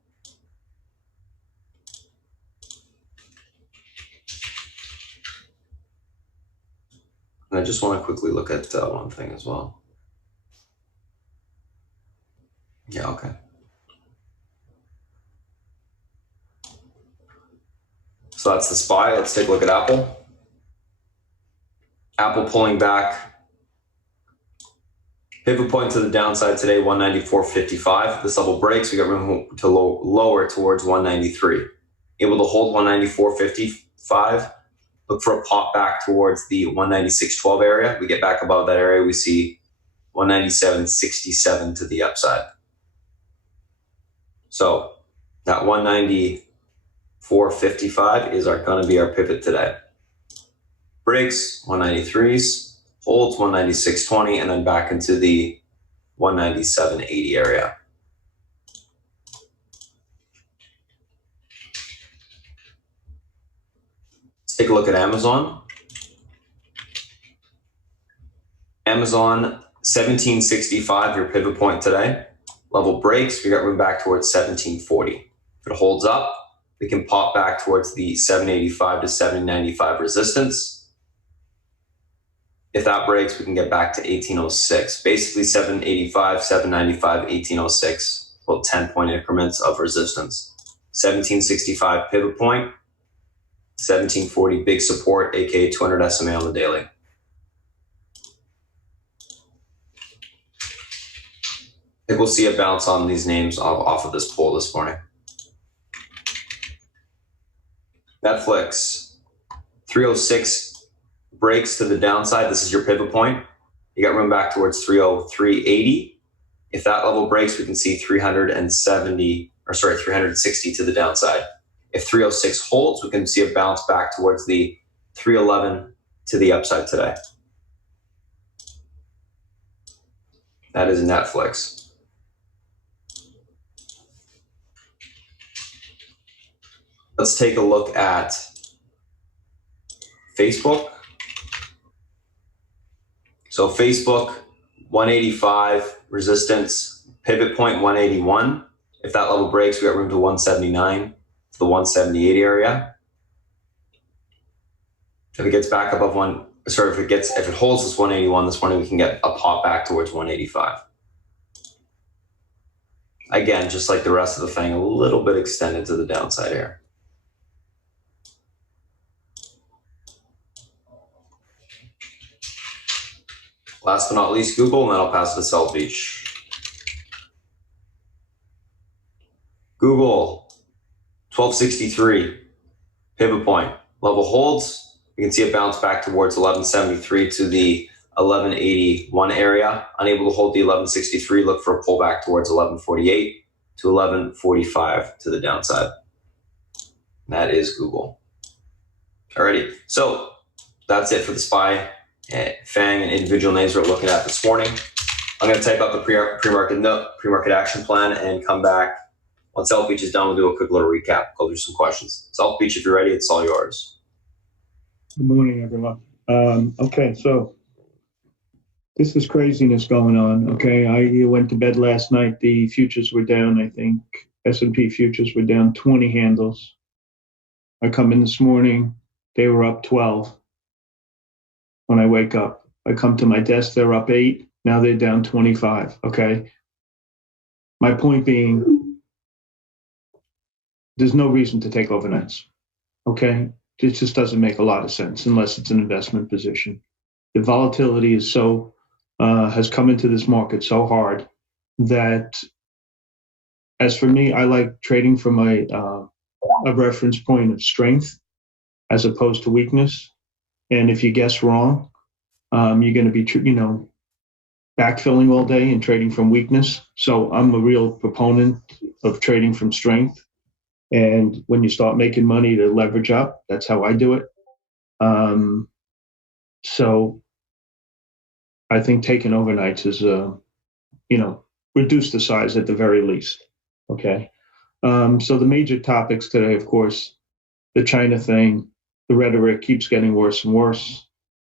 And I just want to quickly look at one thing as well. Yeah, okay. So that's the SPY. Let's take a look at Apple. Apple pulling back. Pivot point to the downside today, 194.55. This level breaks. We got room to lower towards 193. Able to hold 194.55. Look for a pop back towards the 196.12 area. We get back above that area. We see 197.67 to the upside. So that 194.55 is going to be our pivot today. Breaks 193s, holds 196.20, and then back into the 197.80 area. Let's take a look at Amazon. Amazon, 1765, your pivot point today. Level breaks, we got room back towards 1740. If it holds up, we can pop back towards the 785 to 795 resistance. If that breaks, we can get back to 1806. Basically 785, 795, 1806, about 10-point increments of resistance. 1765 pivot point, 1740 big support, aka 200 SMA on the daily. I think we'll see a bounce on these names off of this poll this morning. Netflix, 306 breaks to the downside. This is your pivot point. You got room back towards 303.80. If that level breaks, we can see 360 to the downside. If 306 holds, we can see a bounce back towards the 311 to the upside today. That is Netflix. Let's take a look at Facebook. So Facebook, 185 resistance, pivot point 181. If that level breaks, we got room to 179 to the 178 area. If it gets back above if it holds this 181 this morning, we can get a pop back towards 185. Again, just like the rest of the thing, a little bit extended to the downside here. Last but not least, Google, and then I'll pass it to South Beach. Google, 1263, pivot point. Level holds. We can see a bounce back towards 1173 to the 1181 area. Unable to hold the 1163, look for a pullback towards 1148 to 1145 to the downside. That is Google. Alrighty, so that's it for the SPY, FANG, and individual names we're looking at this morning. I'm going to type up the pre-market action plan and come back. Once South Beach is done, we'll do a quick little recap. Go through some questions. South Beach, if you're ready, it's all yours. Good morning, everyone. Okay, so this is craziness going on. Okay, I went to bed last night. The futures were down. I think S&P futures were down 20 handles. I come in this morning, they were up 12. When I wake up, I come to my desk, they're up 8. Now they're down 25. Okay. My point being, there's no reason to take overnights. Okay. It just doesn't make a lot of sense unless it's an investment position. The volatility is has come into this market so hard that, as for me, I like trading from a reference point of strength as opposed to weakness. And if you guess wrong, you're going to be, backfilling all day and trading from weakness. So I'm a real proponent of trading from strength. And when you start making money to leverage up, that's how I do it. So I think taking overnights is, reduce the size at the very least. Okay. So the major topics today, of course, the China thing, the rhetoric keeps getting worse and worse.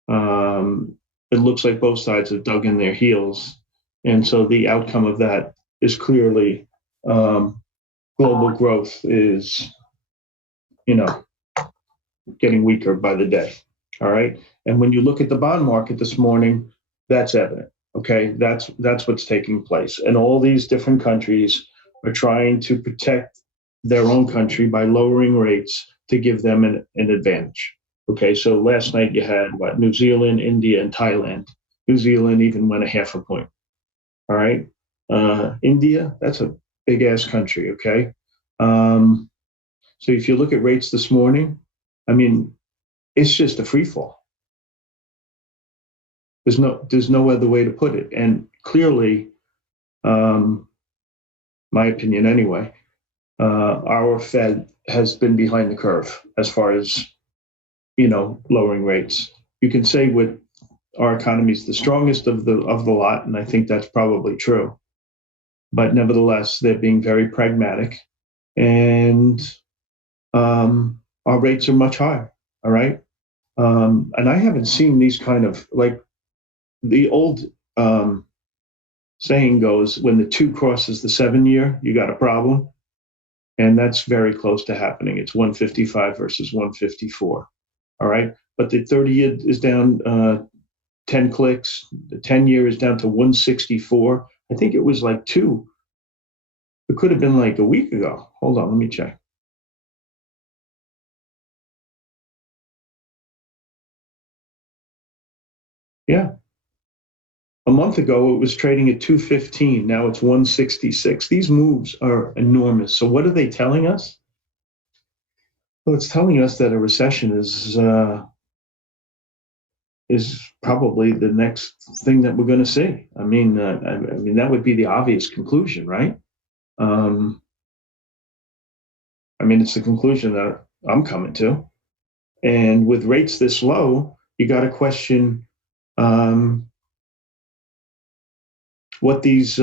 It looks like both sides have dug in their heels. And so the outcome of that is clearly global growth is, getting weaker by the day. All right. And when you look at the bond market this morning, that's evident. Okay. That's what's taking place. And all these different countries are trying to protect their own country by lowering rates to give them an advantage. Okay, so last night you had New Zealand, India, and Thailand. New Zealand even went a half a point. All right, India, that's a big ass country. Okay, so if you look at rates this morning, it's just a free fall. There's no other way to put it, and clearly, my opinion anyway, our Fed has been behind the curve as far as lowering rates. You can say with our economy is the strongest of the lot, and I think that's probably true. But nevertheless, they're being very pragmatic, and our rates are much higher. All right. And I haven't seen these kind of, like, the old saying goes, when the 2 crosses the 7-year, you got a problem. And that's very close to happening. It's 155 versus 154. All right. But the 30-year is down 10 clicks. The 10-year is down to 164. I think it was like 2. It could have been like a week ago. Hold on, let me check. Yeah. A month ago, it was trading at 215. Now it's 166. These moves are enormous. So what are they telling us? Well, it's telling us that a recession is probably the next thing that we're going to see. I mean, that would be the obvious conclusion, right? It's the conclusion that I'm coming to. And with rates this low, you got to question what these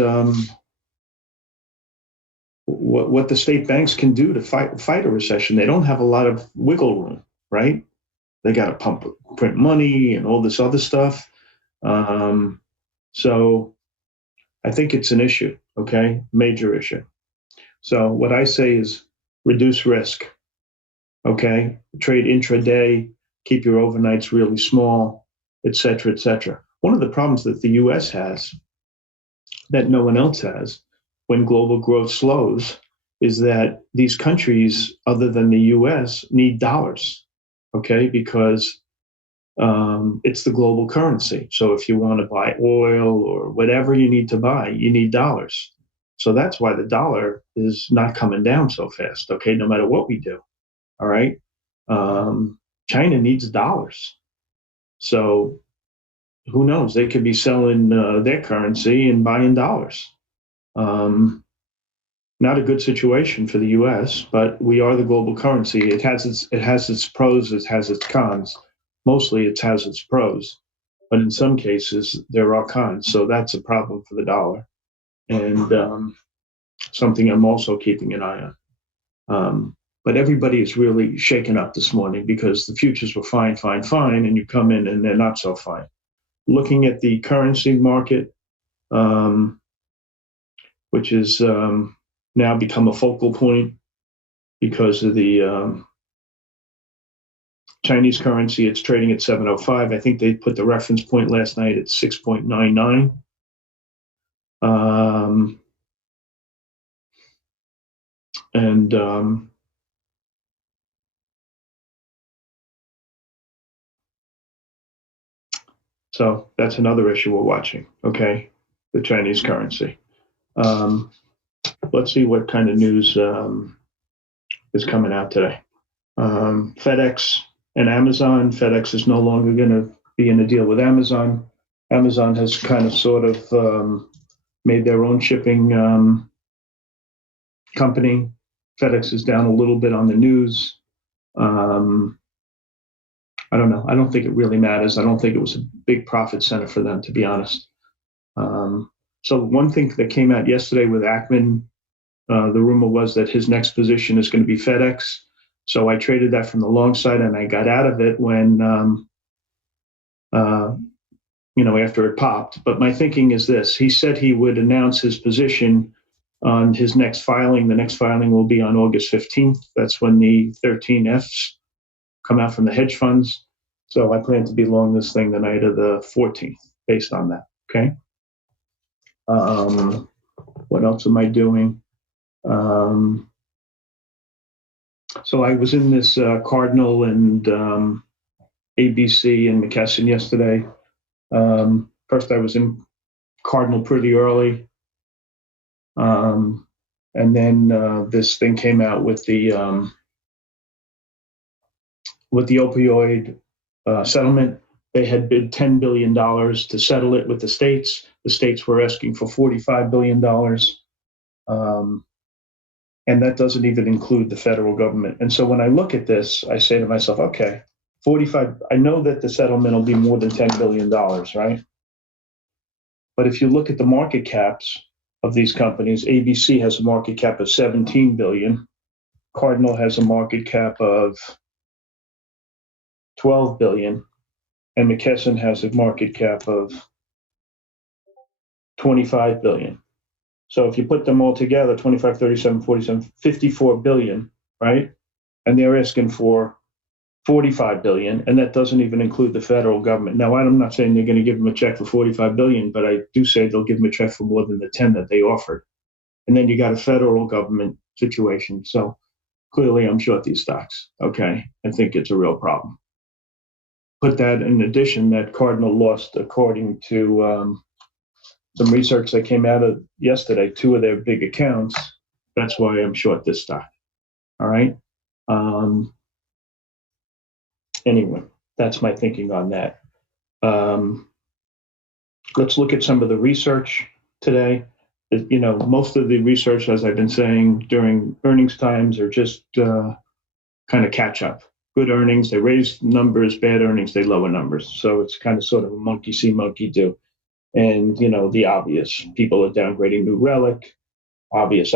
what the state banks can do to fight a recession. They don't have a lot of wiggle room, right? They got to print money and all this other stuff. So I think it's an issue, okay? Major issue. So what I say is reduce risk, okay? Trade intraday, keep your overnights really small, et cetera, et cetera. One of the problems that the U.S. has that no one else has when global growth slows is that these countries, other than the U.S., need dollars, okay? Because it's the global currency. So if you want to buy oil or whatever you need to buy, you need dollars. So that's why the dollar is not coming down so fast, okay, no matter what we do, all right? China needs dollars. So who knows? They could be selling their currency and buying dollars. Not a good situation for the U.S., but we are the global currency. It has its pros, it has its cons. Mostly it has its pros, but in some cases there are cons. So that's a problem for the dollar, and something I'm also keeping an eye on. But everybody is really shaken up this morning because the futures were fine, and you come in and they're not so fine. Looking at the currency market, which is now become a focal point because of the Chinese currency, it's trading at 705. I think they put the reference point last night at 6.99. So that's another issue we're watching, okay? The Chinese currency. Let's see what kind of news is coming out today. Fedex and Amazon. Fedex is no longer going to be in a deal with Amazon. Amazon has kind of sort of made their own shipping company. FedEx is down a little bit on the news. I don't know. I don't think it really matters. I don't think it was a big profit center for them, to be honest. So one thing that came out yesterday with Ackman, the rumor was that his next position is going to be FedEx. So I traded that from the long side, and I got out of it when, after it popped. But my thinking is this: he said he would announce his position on his next filing. The next filing will be on August 15th. That's when the 13 Fs come out from the hedge funds. So I plan to be long this thing the night of the 14th based on that. Okay. What else am I doing? So I was in this Cardinal and ABC and McKesson yesterday. First, I was in Cardinal pretty early. And then this thing came out with the opioid settlement. They had bid $10 billion to settle it with the states. The states were asking for $45 billion. And that doesn't even include the federal government. And so when I look at this, I say to myself, okay, 45, I know that the settlement will be more than $10 billion, right? But if you look at the market caps of these companies, ABC has a market cap of 17 billion. Cardinal has a market cap of 12 billion, and McKesson has a market cap of 25 billion. So if you put them all together, 25, 37, 47, 54 billion, right? And they're asking for 45 billion, and that doesn't even include the federal government. Now, I'm not saying they're going to give them a check for 45 billion, but I do say they'll give them a check for more than the 10 that they offered. And then you got a federal government situation. So clearly I'm short these stocks. Okay. I think it's a real problem. Put that in addition that Cardinal lost, according to some research that came out of yesterday, 2 of their big accounts. That's why I'm short this stock. All right. Anyway, that's my thinking on that. Let's look at some of the research today. You know, most of the research, as I've been saying during earnings times, are just kind of catch up. Good earnings, they raise numbers. Bad earnings, they lower numbers. So it's kind of sort of a monkey see, monkey do. And, you know, the obvious. People are downgrading New Relic. Obvious.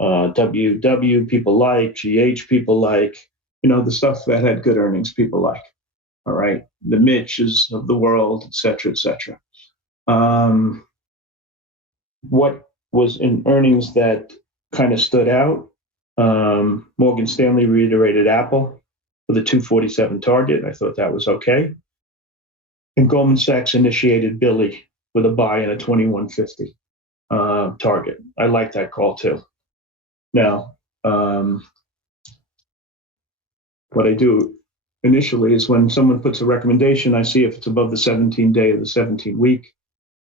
WW people like. GH people like. You know, the stuff that had good earnings people like. All right. The Mitches of the world, et cetera, et cetera. What was in earnings that kind of stood out? Morgan Stanley reiterated Apple with a 247 target. I thought that was okay. And Goldman Sachs initiated Billy with a buy and a 2150 target. I like that call too. Now, what I do initially is when someone puts a recommendation, I see if it's above the 17-day or the 17-week.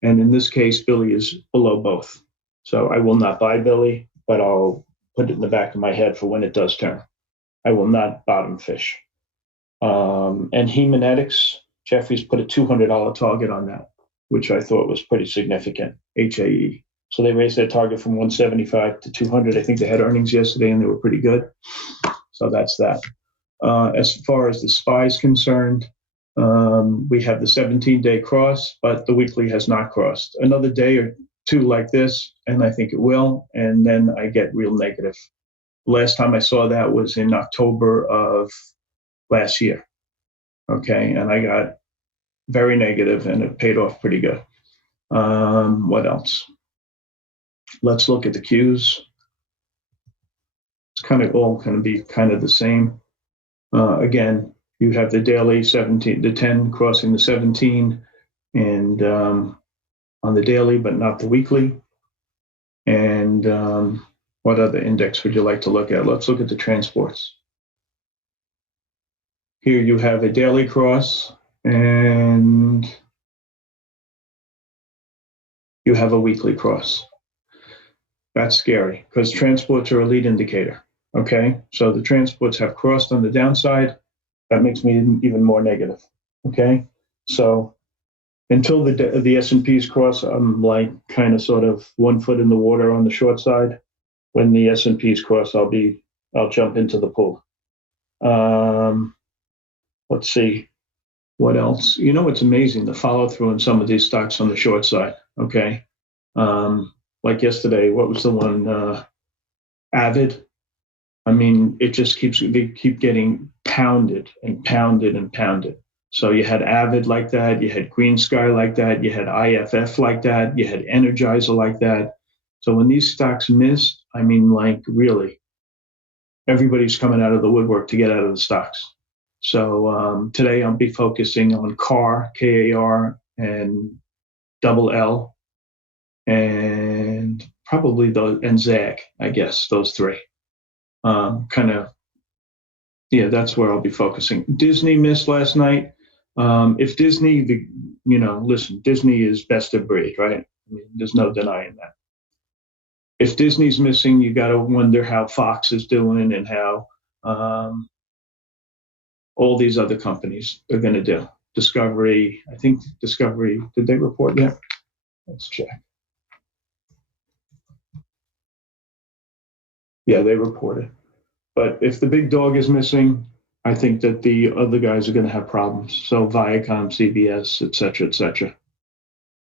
And in this case, Billy is below both. So I will not buy Billy, but I'll put it in the back of my head for when it does turn. I will not bottom fish. And Hemanetics, Jeffries put a $200 target on that, which I thought was pretty significant, HAE. So they raised their target from 175 to 200. I think they had earnings yesterday and they were pretty good. So that's that. As far as the SPY is concerned, we have the 17-day cross, but the weekly has not crossed. Another day or two like this, and I think it will, and then I get real negative. Last time I saw that was in October of last year. Okay, and I got very negative, and it paid off pretty good. What else? Let's look at the Qs. It's kind of all going to be kind of the same. Again, you have the daily 17, the 10 crossing the 17, and on the daily, but not the weekly. And what other index would you like to look at? Let's look at the transports. Here you have a daily cross, and you have a weekly cross. That's scary because transports are a lead indicator. Okay, so the transports have crossed on the downside. That makes me even more negative. Okay, so until the S&Ps cross, I'm like kind of sort of 1 foot in the water on the short side. When the S&Ps cross, I'll jump into the pool. Let's see what else. You know, it's amazing the follow through on some of these stocks on the short side. Okay, like yesterday, what was the one? Avid. I mean, they keep getting pounded and pounded and pounded. So you had Avid like that, you had Green Sky like that, you had IFF like that, you had Energizer like that. So when these stocks miss, I mean, like really, everybody's coming out of the woodwork to get out of the stocks. So today I'll be focusing on CAR, KAR, and double L, and probably and ZAG, I guess, those three. That's where I'll be focusing. Disney missed last night. If Disney, listen, Disney is best of breed, right? I mean, there's no denying that. If Disney's missing, you got to wonder how Fox is doing and how all these other companies are going to do. Discovery, I think Discovery, did they report yet? Let's check. Yeah, they reported. But if the big dog is missing, I think that the other guys are going to have problems. So Viacom, CBS, et cetera,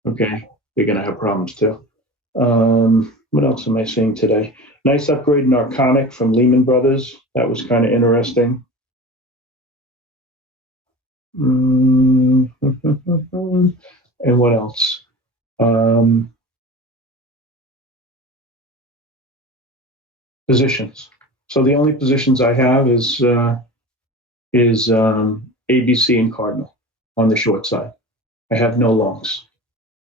okay, they're going to have problems too. What else am I seeing today? Nice upgrade in Arconic from Lehman Brothers. That was kind of interesting. And what else? Positions. So the only positions I have is ABC and Cardinal on the short side. I have no longs.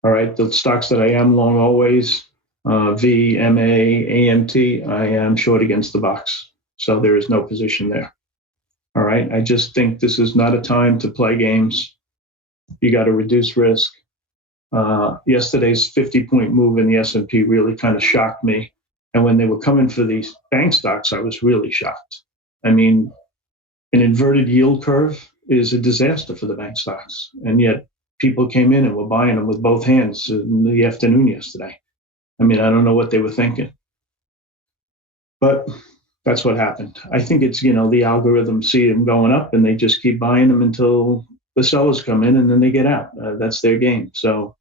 All right, the stocks that I am long always, V, MA, AMT, I am short against the box. So there is no position there. All right, I just think this is not a time to play games. You got to reduce risk. Yesterday's 50-point move in the S&P really kind of shocked me. And when they were coming for these bank stocks, I was really shocked. I mean, an inverted yield curve is a disaster for the bank stocks. And yet people came in and were buying them with both hands in the afternoon yesterday. I mean, I don't know what they were thinking. But that's what happened. I think it's, the algorithm see them going up and they just keep buying them until the sellers come in and then they get out. That's their game. So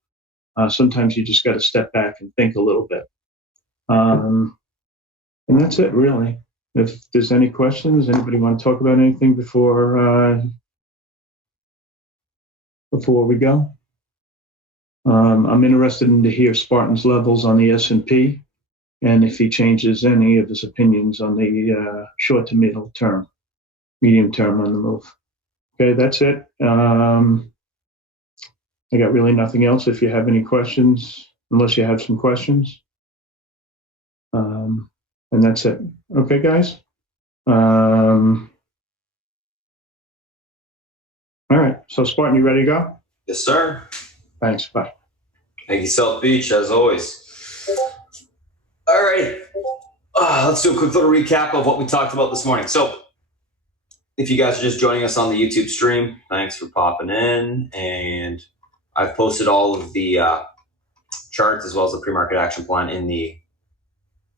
sometimes you just got to step back and think a little bit. And that's it, really. If there's any questions, anybody want to talk about anything before we go? I'm interested in to hear Spartan's levels on the S&P and if he changes any of his opinions on the short to medium term on the move. Okay, that's it. I got really nothing else. If you have any questions, unless you have some questions. And that's it. Okay, guys. All right. So, Spartan, you ready to go? Yes, sir. Thanks. Bye. Thank you, South Beach, as always. All right. Let's do a quick little recap of what we talked about this morning. So, if you guys are just joining us on the YouTube stream, thanks for popping in. And I've posted all of the charts as well as the pre-market action plan in the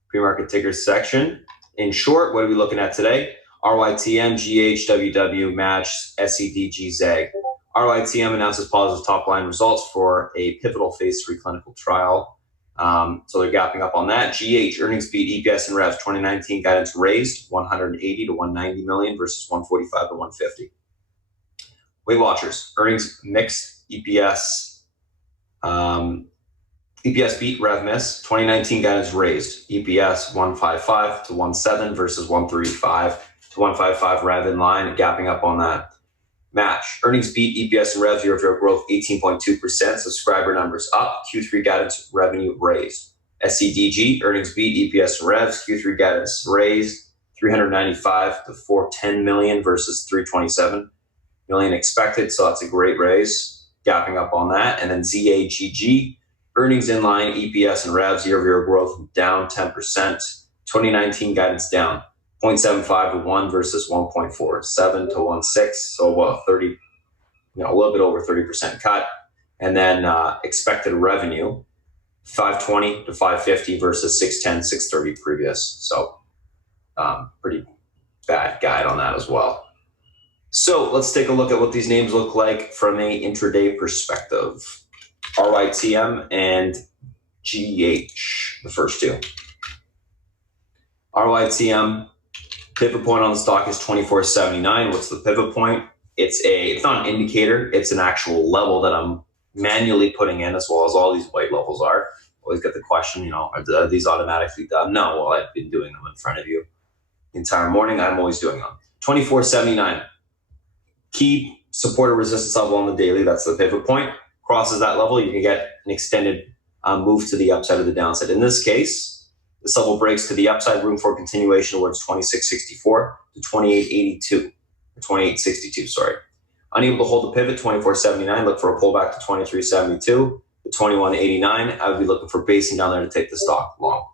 pre-market tickers section. In short, what are we looking at today? RYTM, GH, WW, Match, SEDG, ZAG. RYTM announces positive top-line results for a pivotal phase 3 clinical trial. So they're gapping up on that. GH, earnings beat, EPS and revs, 2019 guidance raised, 180 to 190 million versus 145 to 150. Weight Watchers, earnings mixed, EPS beat, rev miss, 2019 guidance raised, EPS 155 to 17 versus 135 to 155, rev in line, gapping up on that. Match, earnings beat, EPS and revs, year-over-year growth 18.2%, subscriber numbers up, Q3 guidance revenue raised. SCDG, earnings beat, EPS and revs, Q3 guidance raised, 395 to 410 million versus 327 million expected, so that's a great raise, gapping up on that. And then ZAGG, earnings in line, EPS and revs, year-over-year growth down 10%, 2019 guidance down 0.75 to 1 versus 1.47 to 16, so a little bit over 30% cut. And then expected revenue 520 to 550 versus 610, 630 previous. So pretty bad guide on that as well. So let's take a look at what these names look like from a intraday perspective. RYTM and GH, the first two. RYTM, pivot point on the stock is 24.79. What's the pivot point? It's not an indicator. It's an actual level that I'm manually putting in, as well as all these white levels are. Always get the question, are these automatically done? No, well, I've been doing them in front of you the entire morning. I'm always doing them. 24.79. Key support or resistance level on the daily. That's the pivot point. Crosses that level, you can get an extended move to the upside or the downside. In this case, this level breaks to the upside, room for continuation towards 26.64 to 28.82, or 28.62, sorry. Unable to hold the pivot, 24.79, look for a pullback to 23.72 to 21.89. I would be looking for basing down there to take the stock long.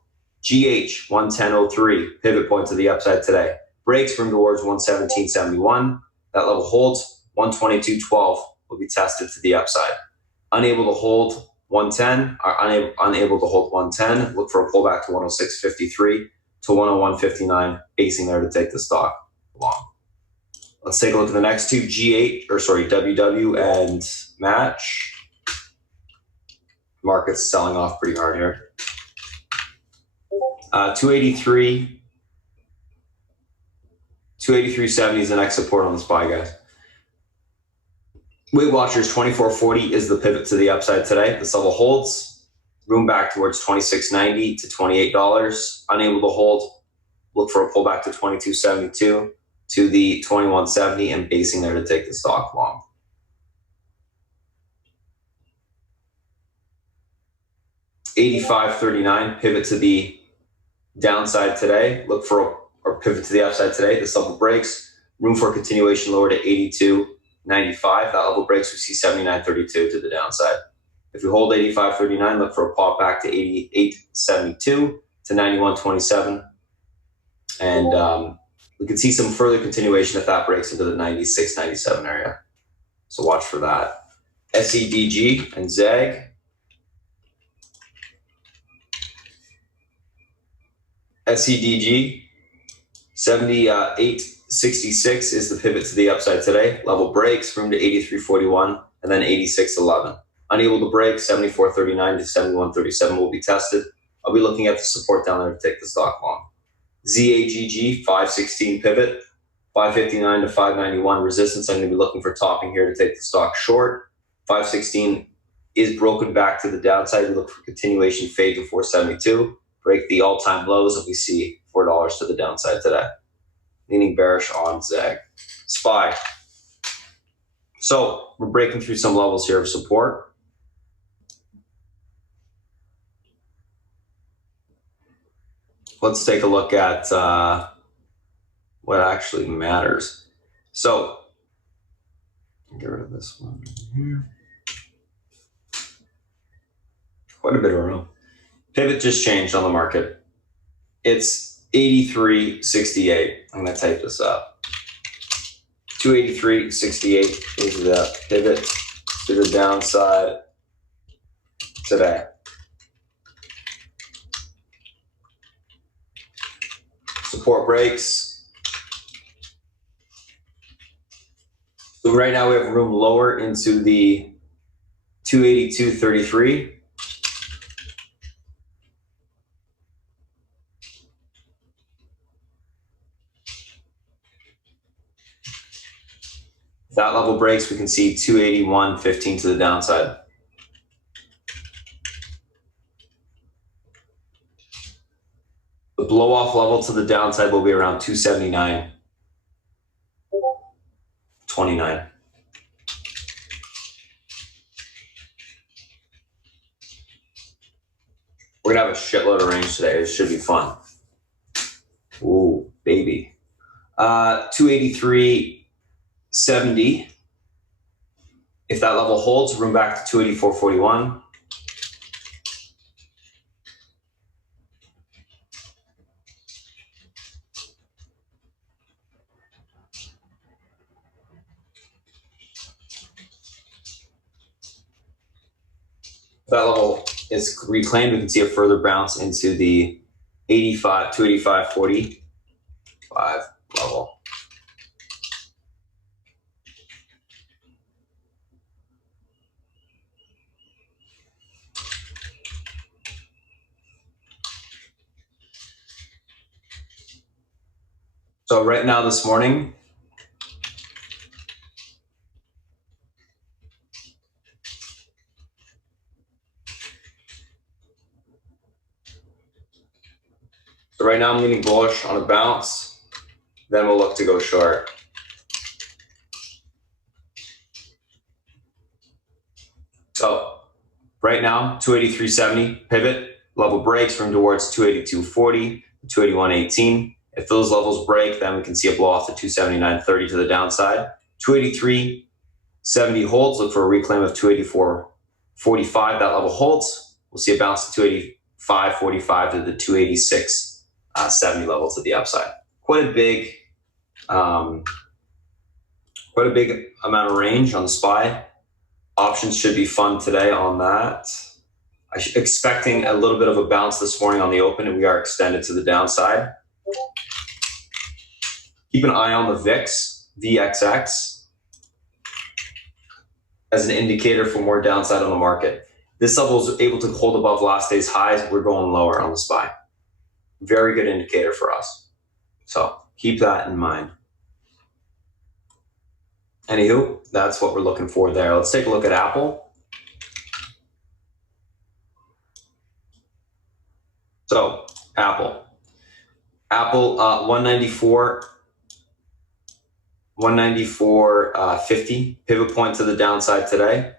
GH, 110.03, pivot point to the upside today. Breaks room towards 117.71. That level holds, 122.12 will be tested to the upside. Unable to hold 110, or unable to hold 110, look for a pullback to 106.53 to 101.59, basing there to take the stock long. Let's take a look at the next two, WW and Match. Market's selling off pretty hard here. 283. 283.70 is the next support on the SPY, guys. Weight Watchers 2440 is the pivot to the upside today. This level holds. Room back towards $26.90 to $28. Unable to hold. Look for a pullback to $22.72 to the $21.70 and basing there to take the stock long. $85.39 pivot to the downside today. Look for or pivot to the upside today. This level breaks. Room for a continuation lower to $82.95. That level breaks. We see $79.32 to the downside. If we hold $85.39, look for a pop back to $88.72 to $91.27. And we can see some further continuation if that breaks into the 96, 97 area. So watch for that. SEDG and ZAG. SEDG, 78.66 is the pivot to the upside today. Level breaks, room to 83.41 and then 86.11. Unable to break, 74.39 to 71.37 will be tested. I'll be looking at the support down there to take the stock long. ZAGG, 516 pivot, 559 to 591 resistance. I'm going to be looking for topping here to take the stock short. 516 is broken back to the downside. We look for continuation fade to 472. Break the all-time lows, and we see $4 to the downside today. Leaning bearish on ZAG. SPY. So we're breaking through some levels here of support. Let's take a look at what actually matters. So get rid of this one here. Quite a bit of room. Pivot just changed on the market. It's 83.68. I'm going to type this up. 283.68 is the pivot to the downside today. Support breaks. So right now we have room lower into the 282.33. If that level breaks, we can see 281.15 to the downside. The blow off level to the downside will be around 279.29. We're gonna have a shitload of range today. It should be fun. Ooh, baby. 283.70. If that level holds, room back to 284.41. If that level is reclaimed, we can see a further bounce into the 285.45 level. So right now this morning, I'm leaning bullish on a bounce. Then we'll look to go short. So right now, 283.70 pivot, level breaks, room towards 282.40, 281.18. If those levels break, then we can see a blow off to 279.30 to the downside. 283.70 holds, look for a reclaim of 284.45. That level holds. We'll see a bounce to 285.45 to the 286.70 level to the upside. Quite a big amount of range on the SPY. Options should be fun today on that. Expecting a little bit of a bounce this morning on the open, and we are extended to the downside. Keep an eye on the VIX, VXX, as an indicator for more downside on the market. This level is able to hold above last day's highs. We're going lower on the SPY. Very good indicator for us. So keep that in mind. Anywho, that's what we're looking for there. Let's take a look at Apple. So Apple 194.50 pivot point to the downside today.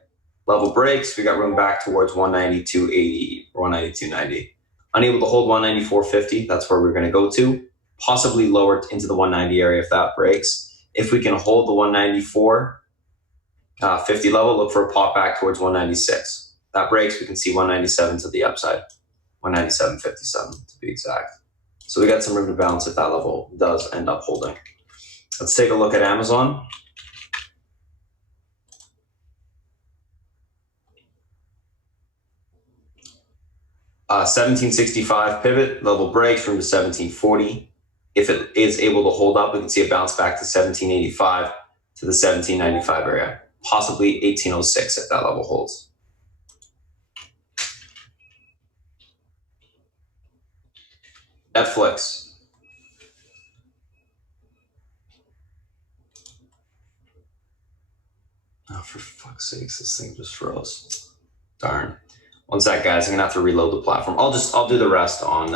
Level breaks, we got room back towards 192.80 or 192.90. Unable to hold 194.50, that's where we're going to go to. Possibly lower into the 190 area if that breaks. If we can hold the 194.50 level, look for a pop back towards 196. That breaks, we can see 197 to the upside, 197.57 to be exact. So we got some room to bounce if that level does end up holding. Let's take a look at Amazon. Uh, 1765 pivot, level breaks, room to 1740. If it is able to hold up, we can see a bounce back to 1785 to the 1795 area, possibly 1806 if that level holds. Netflix. Oh, for fuck's sakes, this thing just froze. Darn. One sec, guys. I'm gonna have to reload the platform. I'll do the rest on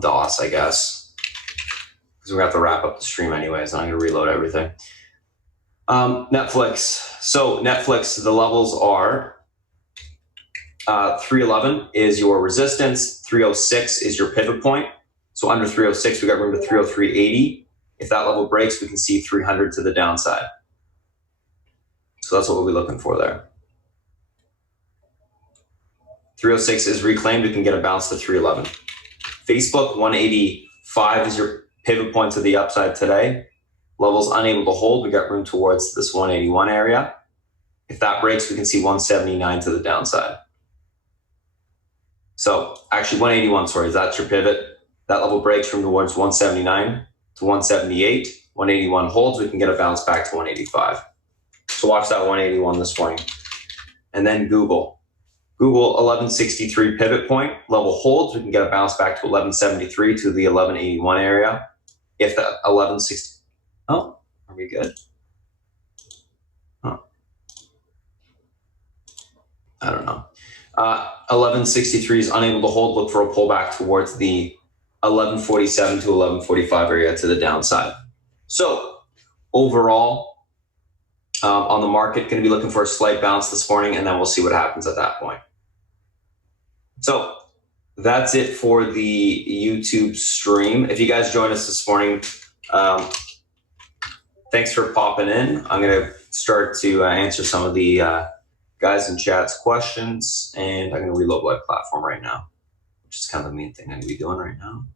DOS, I guess, because we're gonna have to wrap up the stream anyways, and I'm gonna reload everything. Netflix. So Netflix, the levels are 311 is your resistance, 306 is your pivot point. So under 306, we got room to 303.80. If that level breaks, we can see 300 to the downside. So that's what we'll be looking for there. 306 is reclaimed. We can get a bounce to 311. Facebook 185 is your pivot point to the upside today. Levels unable to hold. We got room towards this 181 area. If that breaks, we can see 179 to the downside. So actually 181, sorry, that's your pivot. That level breaks from towards 179 to 178. 181 holds. We can get a bounce back to 185. So watch that 181 this morning. And then Google 1163 pivot point, level holds, we can get a bounce back to 1173 to the 1181 area. If that 1160, oh, are we good? Oh, I don't know. 1163 is unable to hold, look for a pullback towards the 1147 to 1145 area to the downside. So overall, on the market, going to be looking for a slight bounce this morning, and then we'll see what happens at that point. So that's it for the YouTube stream. If you guys joined us this morning, thanks for popping in. I'm going to start to answer some of the guys in chat's questions, and I'm going to reload my platform right now, which is kind of the main thing I'm going to be doing right now.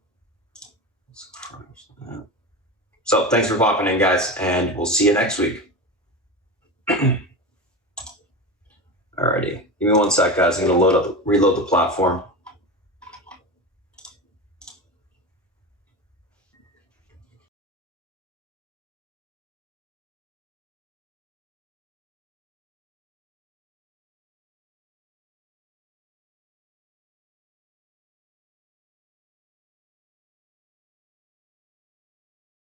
So thanks for popping in, guys, and we'll see you next week. Alrighty, give me one sec, guys. I'm going to reload the platform.